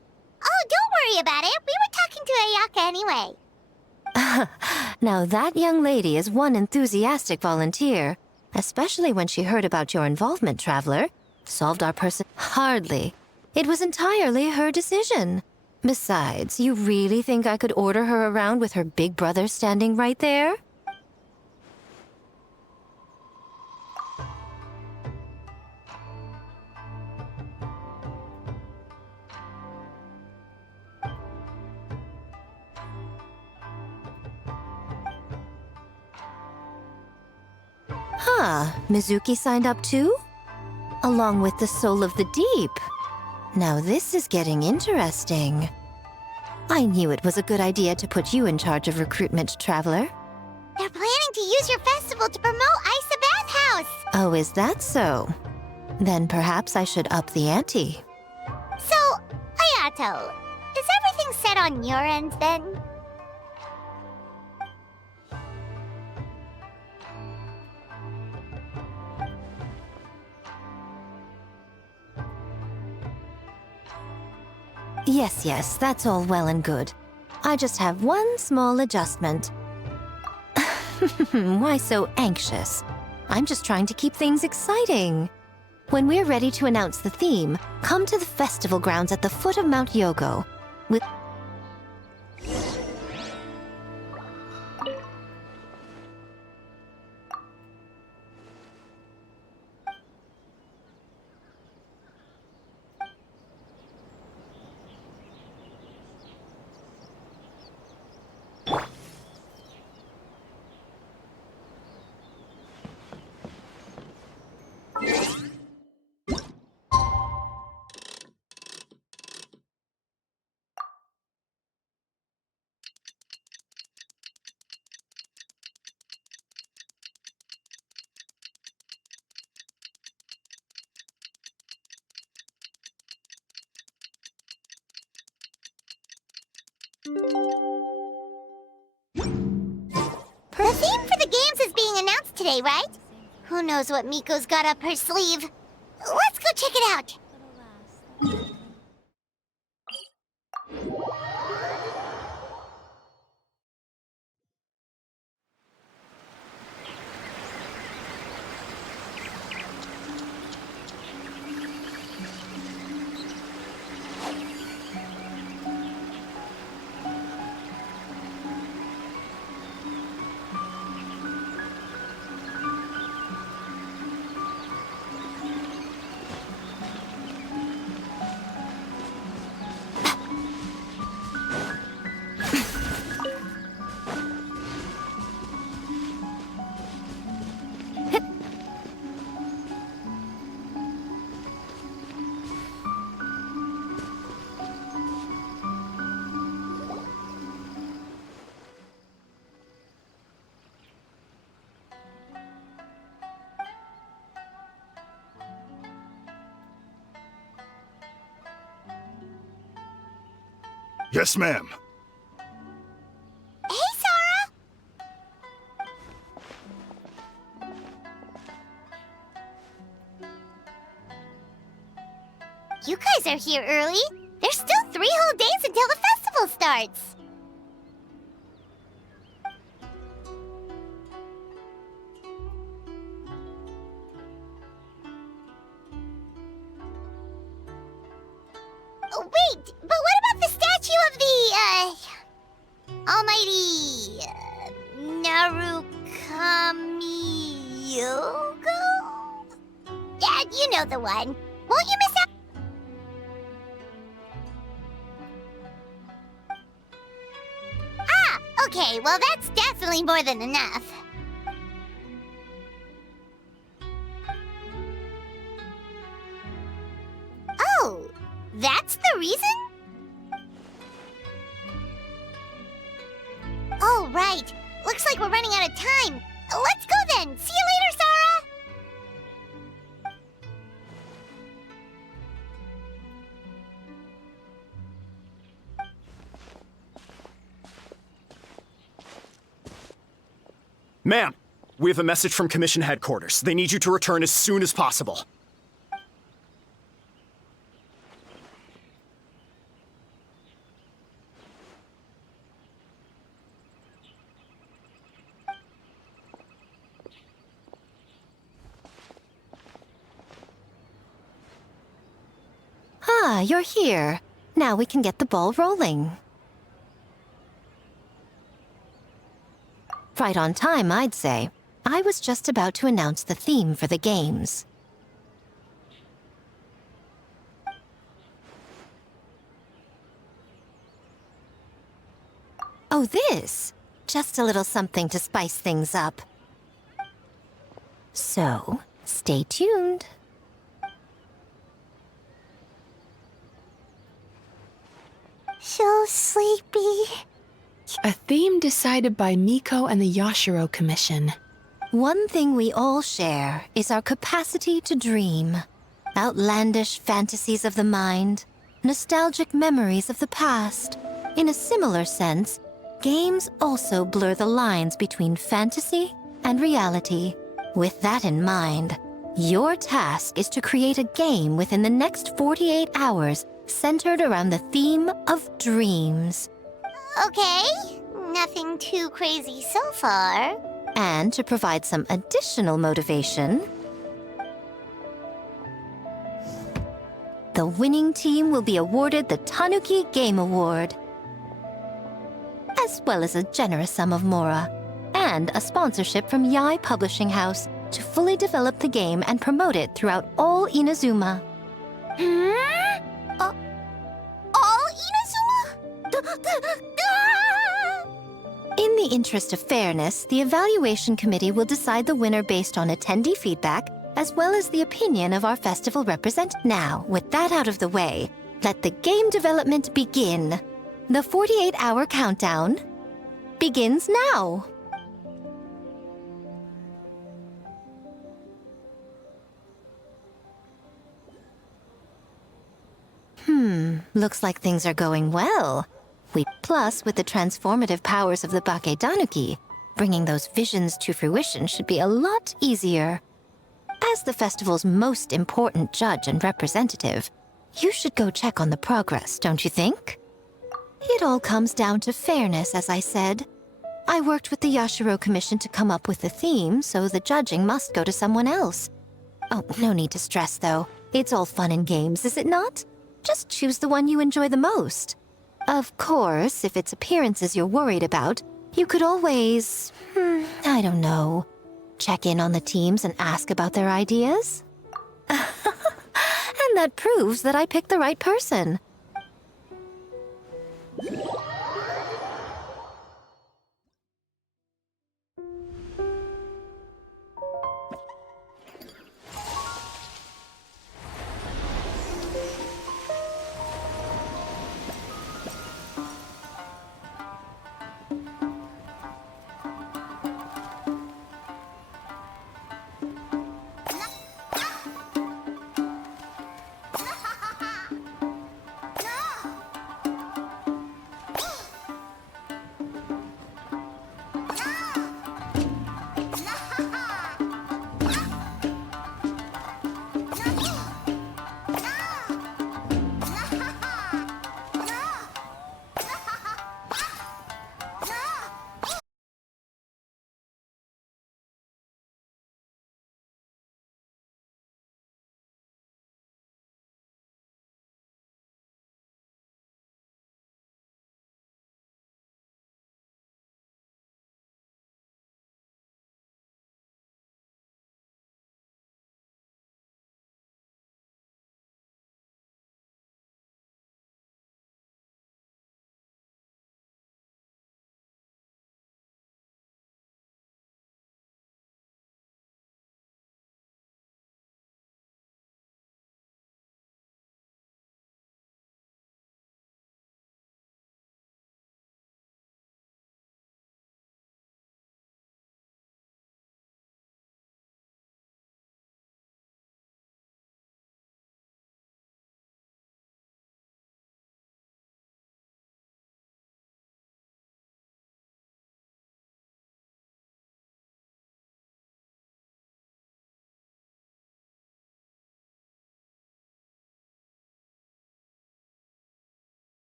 Oh, don't worry about it. We were talking to Ayaka anyway. Now that young lady is one enthusiastic volunteer, especially when she heard about your involvement, Traveler. Solved our person... Hardly. It was entirely her decision. Besides, you really think I could order her around with her big brother standing right there? Huh, Mizuki signed up too? Along with the Soul of the Deep. Now this is getting interesting. I knew it was a good idea to put you in charge of recruitment, Traveler. They're planning to use your festival to promote Isa Bathhouse. Oh, is that so? Then perhaps I should up the ante. So, Ayato, is everything set on your end then? Yes, that's all well and good. I just have one small adjustment. Why so anxious? I'm just trying to keep things exciting. When we're ready to announce the theme, come to the festival grounds at the foot of Mount Yogo. With The theme for the games is being announced today, right? Who knows what Miko's got up her sleeve? Let's go check it out. Yes, ma'am. Hey, Sora! You guys are here early. There's still 3 whole days until the festival starts. Oh, wait, but what about the statue of the, almighty, Narukami-yogo? Yeah, you know the one. Won't you miss out? Ah, okay, well that's definitely more than enough. Oh, that's the reason? Oh, right. Looks like we're running out of time. Let's go then. See you later, Sora! Ma'am, we have a message from Commission Headquarters. They need you to return as soon as possible. Ah, you're here. Now we can get the ball rolling. Right on time, I'd say. I was just about to announce the theme for the games. Oh, this? Just a little something to spice things up. So, stay tuned. So sleepy. A theme decided by Miko and the Yashiro Commission. One thing we all share is our capacity to dream. Outlandish fantasies of the mind, nostalgic memories of the past. In a similar sense, games also blur the lines between fantasy and reality. With that in mind, your task is to create a game within the next 48 hours centered around the theme of dreams. Okay, nothing too crazy so far. And to provide some additional motivation, the winning team will be awarded the Tanuki Game Award, as well as a generous sum of mora, and a sponsorship from Yai Publishing House to fully develop the game and promote it throughout all Inazuma. All Inazuma? In the interest of fairness, the evaluation committee will decide the winner based on attendee feedback, as well as the opinion of our festival representative. Now, with that out of the way, let the game development begin. The 48-hour countdown begins now. Looks like things are going well. Plus, with the transformative powers of the Bakedanuki, bringing those visions to fruition should be a lot easier. As the festival's most important judge and representative, you should go check on the progress, don't you think? It all comes down to fairness, as I said. I worked with the Yashiro Commission to come up with the theme, so the judging must go to someone else. Oh, no need to stress, though. It's all fun and games, is it not? Just choose the one you enjoy the most. Of course, if it's appearances you're worried about, you could always, I don't know, check in on the teams and ask about their ideas. And that proves that I picked the right person.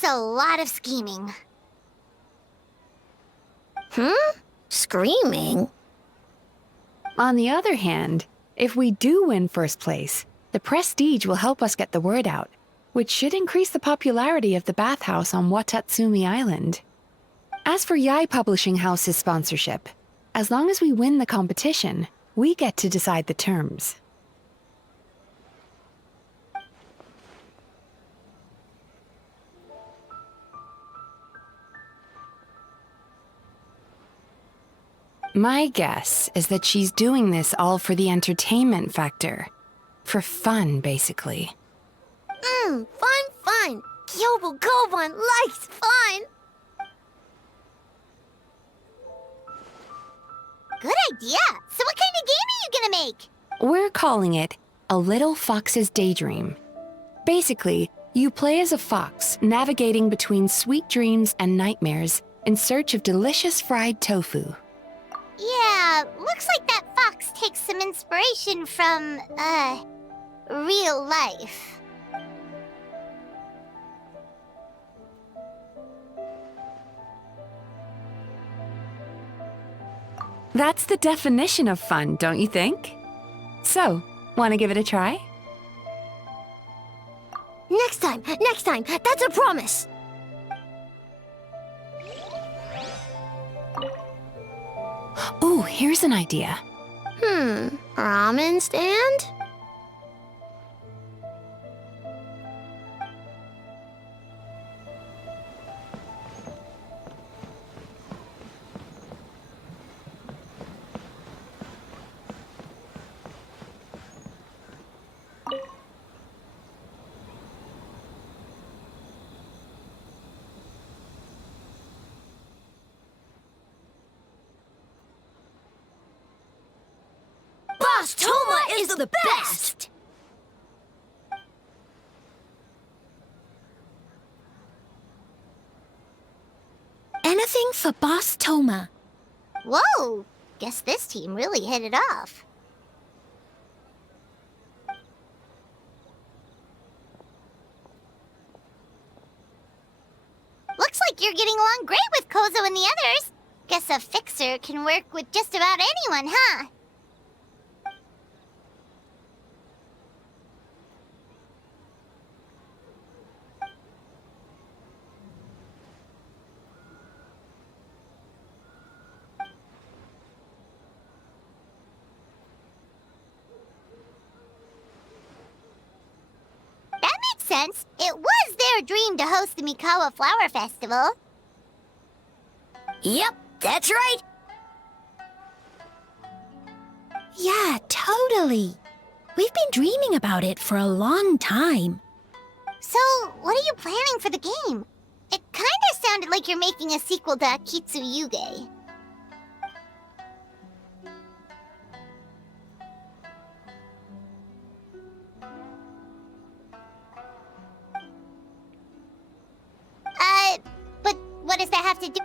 That's a lot of scheming. Screaming? On the other hand, if we do win first place, the prestige will help us get the word out, which should increase the popularity of the bathhouse on Watatsumi Island. As for Yai Publishing House's sponsorship, as long as we win the competition, we get to decide the terms. My guess is that she's doing this all for the entertainment factor. For fun, basically. Fun. Kyobo Koban likes fun. Good idea. So what kind of game are you gonna make? We're calling it A Little Fox's Daydream. Basically, you play as a fox navigating between sweet dreams and nightmares in search of delicious fried tofu. Yeah, looks like that fox takes some inspiration from, real life. That's the definition of fun, don't you think? So, want to give it a try? Next time, that's a promise. Ooh, here's an idea. Ramen stand? Boss Toma is the best! Anything for Boss Toma. Whoa! Guess this team really hit it off. Looks like you're getting along great with Kozo and the others. Guess a fixer can work with just about anyone, huh? Sense. It was their dream to host the Mikawa Flower Festival. Yep, that's right. Yeah, totally. We've been dreaming about it for a long time. So, what are you planning for the game? It kinda sounded like you're making a sequel to Akitsu Yuge. But what does that have to do?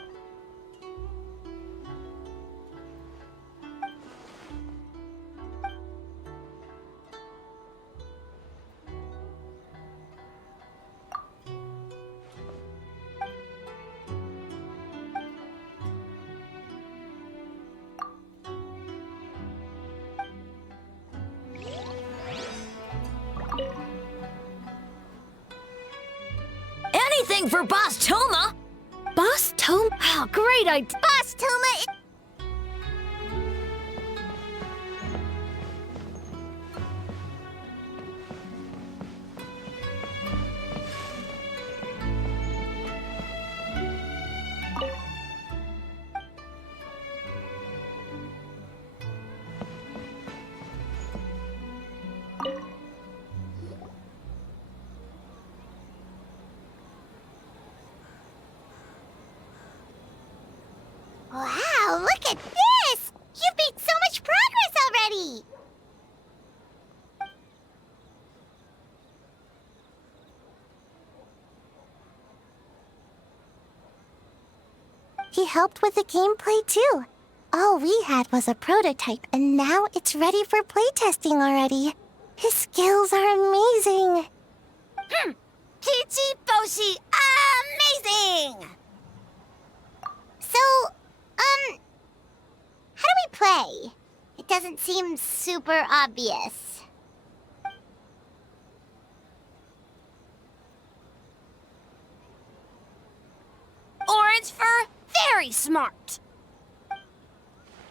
Anything for Boss Toma! Boss Toma? Oh, great idea! Boss Toma! Wow, look at this! You've made so much progress already! He helped with the gameplay too. All we had was a prototype, and now it's ready for playtesting already. His skills are amazing. Kichi Boshi, doesn't seem super obvious. Orange fur? Very smart.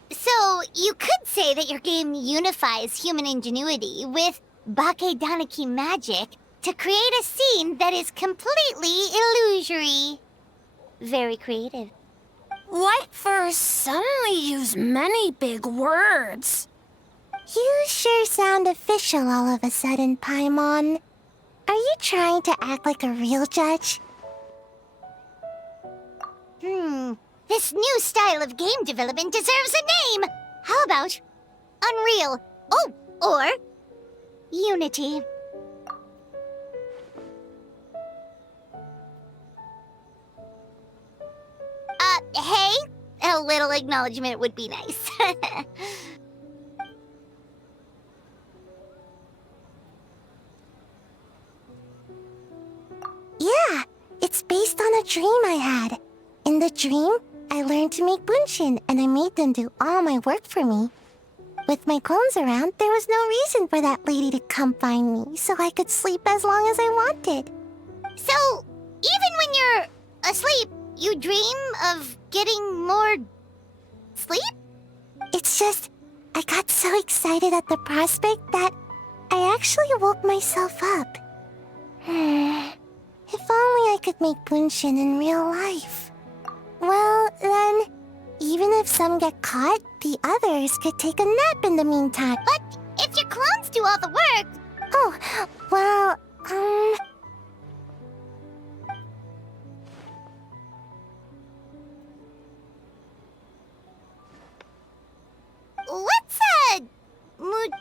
So, you could say that your game unifies human ingenuity with Bakedaniki magic to create a scene that is completely illusory. Very creative. White furs suddenly use many big words. You sure sound official all of a sudden, Paimon. Are you trying to act like a real judge? This new style of game development deserves a name! How about Unreal? Oh, or Unity. Hey? A little acknowledgement would be nice. Yeah, it's based on a dream I had. In the dream, I learned to make bunshin, and I made them do all my work for me. With my clones around, there was no reason for that lady to come find me, so I could sleep as long as I wanted. So, even when you're asleep, you dream of getting more sleep? It's just, I got so excited at the prospect that I actually woke myself up. If only I could make bunshin in real life. Well, then, even if some get caught, the others could take a nap in the meantime. But if your clones do all the work... Oh, well,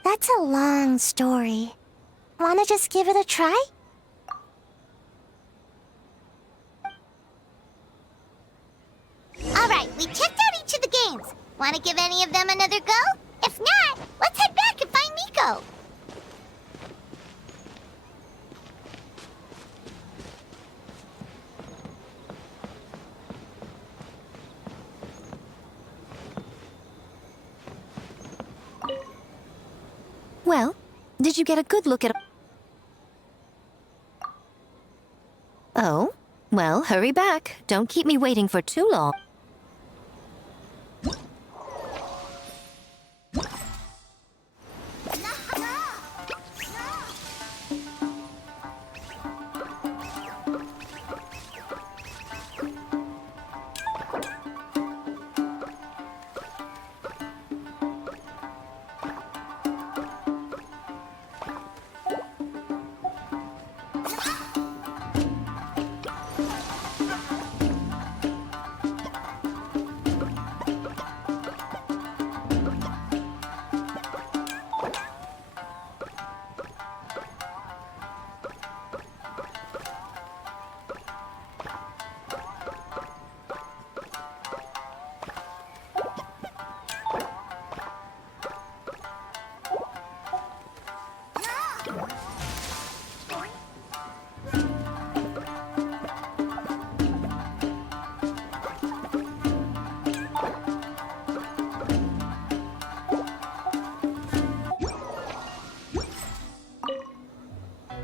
That's a long story. Wanna just give it a try? Alright, we checked out each of the games. Wanna give any of them another go? If not, let's head back and find Miko. Well, did you get a good look at... Oh? Well, hurry back. Don't keep me waiting for too long.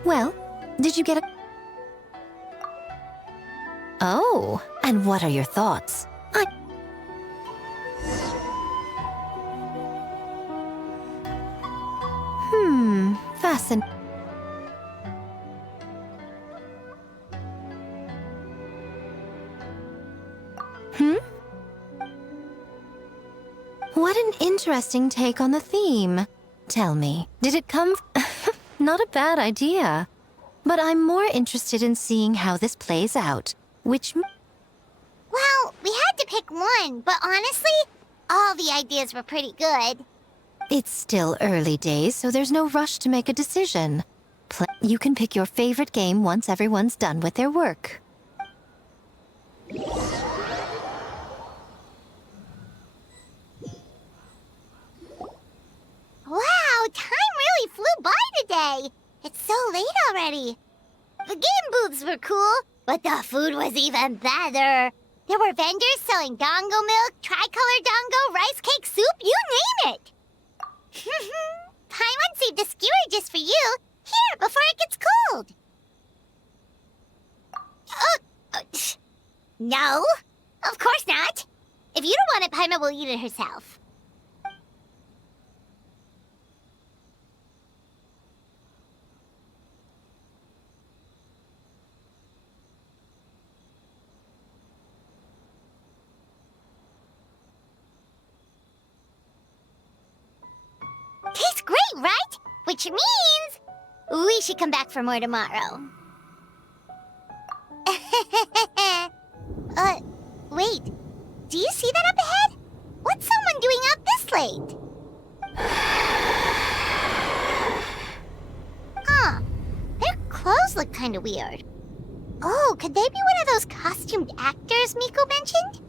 Well, did you get a... Oh, and what are your thoughts? Fascinating. What an interesting take on the theme. Tell me, did it come... Not a bad idea. But I'm more interested in seeing how this plays out, which... Well, we had to pick one, but honestly, all the ideas were pretty good. It's still early days, so there's no rush to make a decision. You can pick your favorite game once everyone's done with their work. Wow, time really flew by today. It's so late already. The game booths were cool, but the food was even better. There were vendors selling dango milk, tricolor dango, rice cake soup, you name it. Paimon saved a skewer just for you. Here, before it gets cold. No, of course not. If you don't want it, Paimon will eat it herself. Tastes great, right? Which means we should come back for more tomorrow. Wait. Do you see that up ahead? What's someone doing out this late? Huh. Their clothes look kind of weird. Oh, could they be one of those costumed actors Miko mentioned?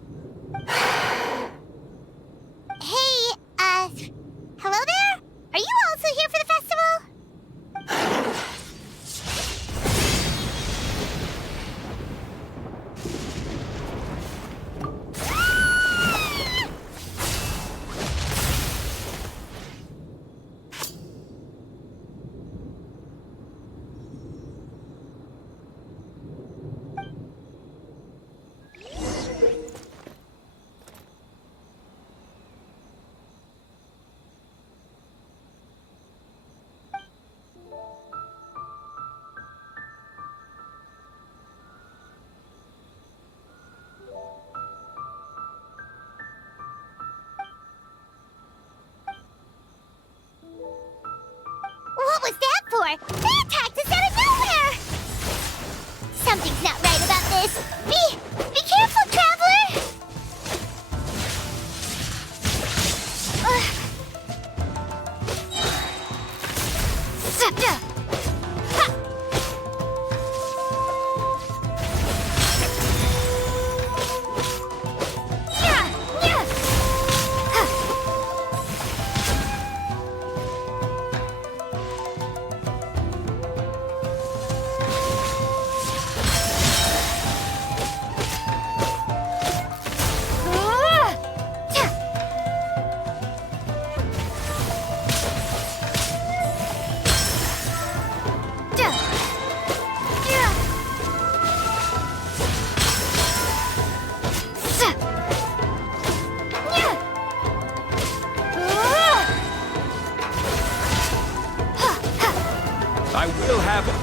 Hey, hello there? Are you also here for the festival? What was that for? They attacked us out of nowhere! Something's not right about this. Be careful, traveler! Septa! I will have it.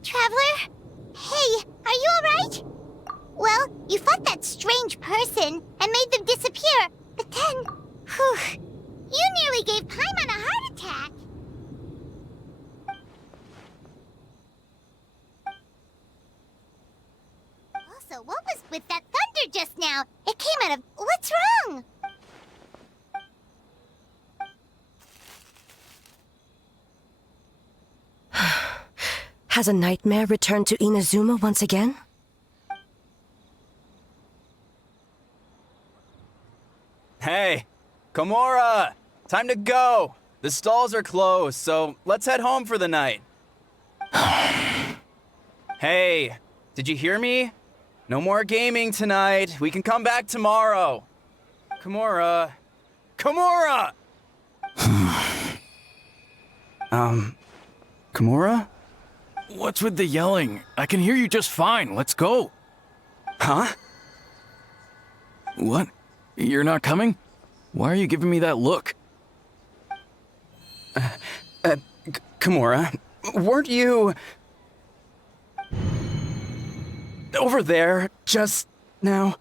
Traveler? Hey, are you alright? Well, you fought that strange person and made them disappear, but then, you nearly gave Paimon a heart attack. Also, what was with that thunder just now? It came out of... What's wrong? Has a nightmare returned to Inazuma once again? Hey, Komura! Time to go! The stalls are closed, so let's head home for the night. Hey, did you hear me? No more gaming tonight. We can come back tomorrow. Komura. Komura! Komura? What's with the yelling? I can hear you just fine. Let's go. Huh? What? You're not coming? Why are you giving me that look? Komura, weren't you... over there just now.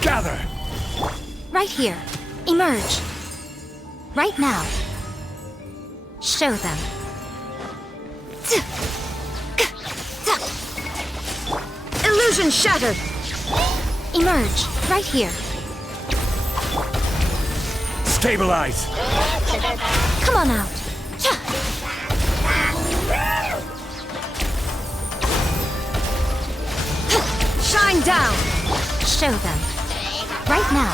Gather! Right here. Emerge. Right now. Show them. Illusion shattered! Emerge. Right here. Stabilize! Come on out. Shine down! Show them. Right now.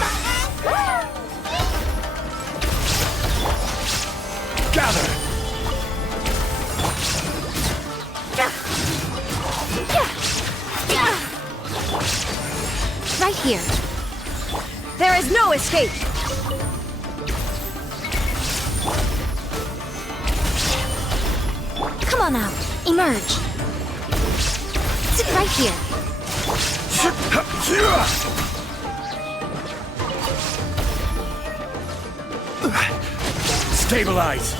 Gather! Right here. There is no escape! Come on out. Emerge. Right here. Stabilize!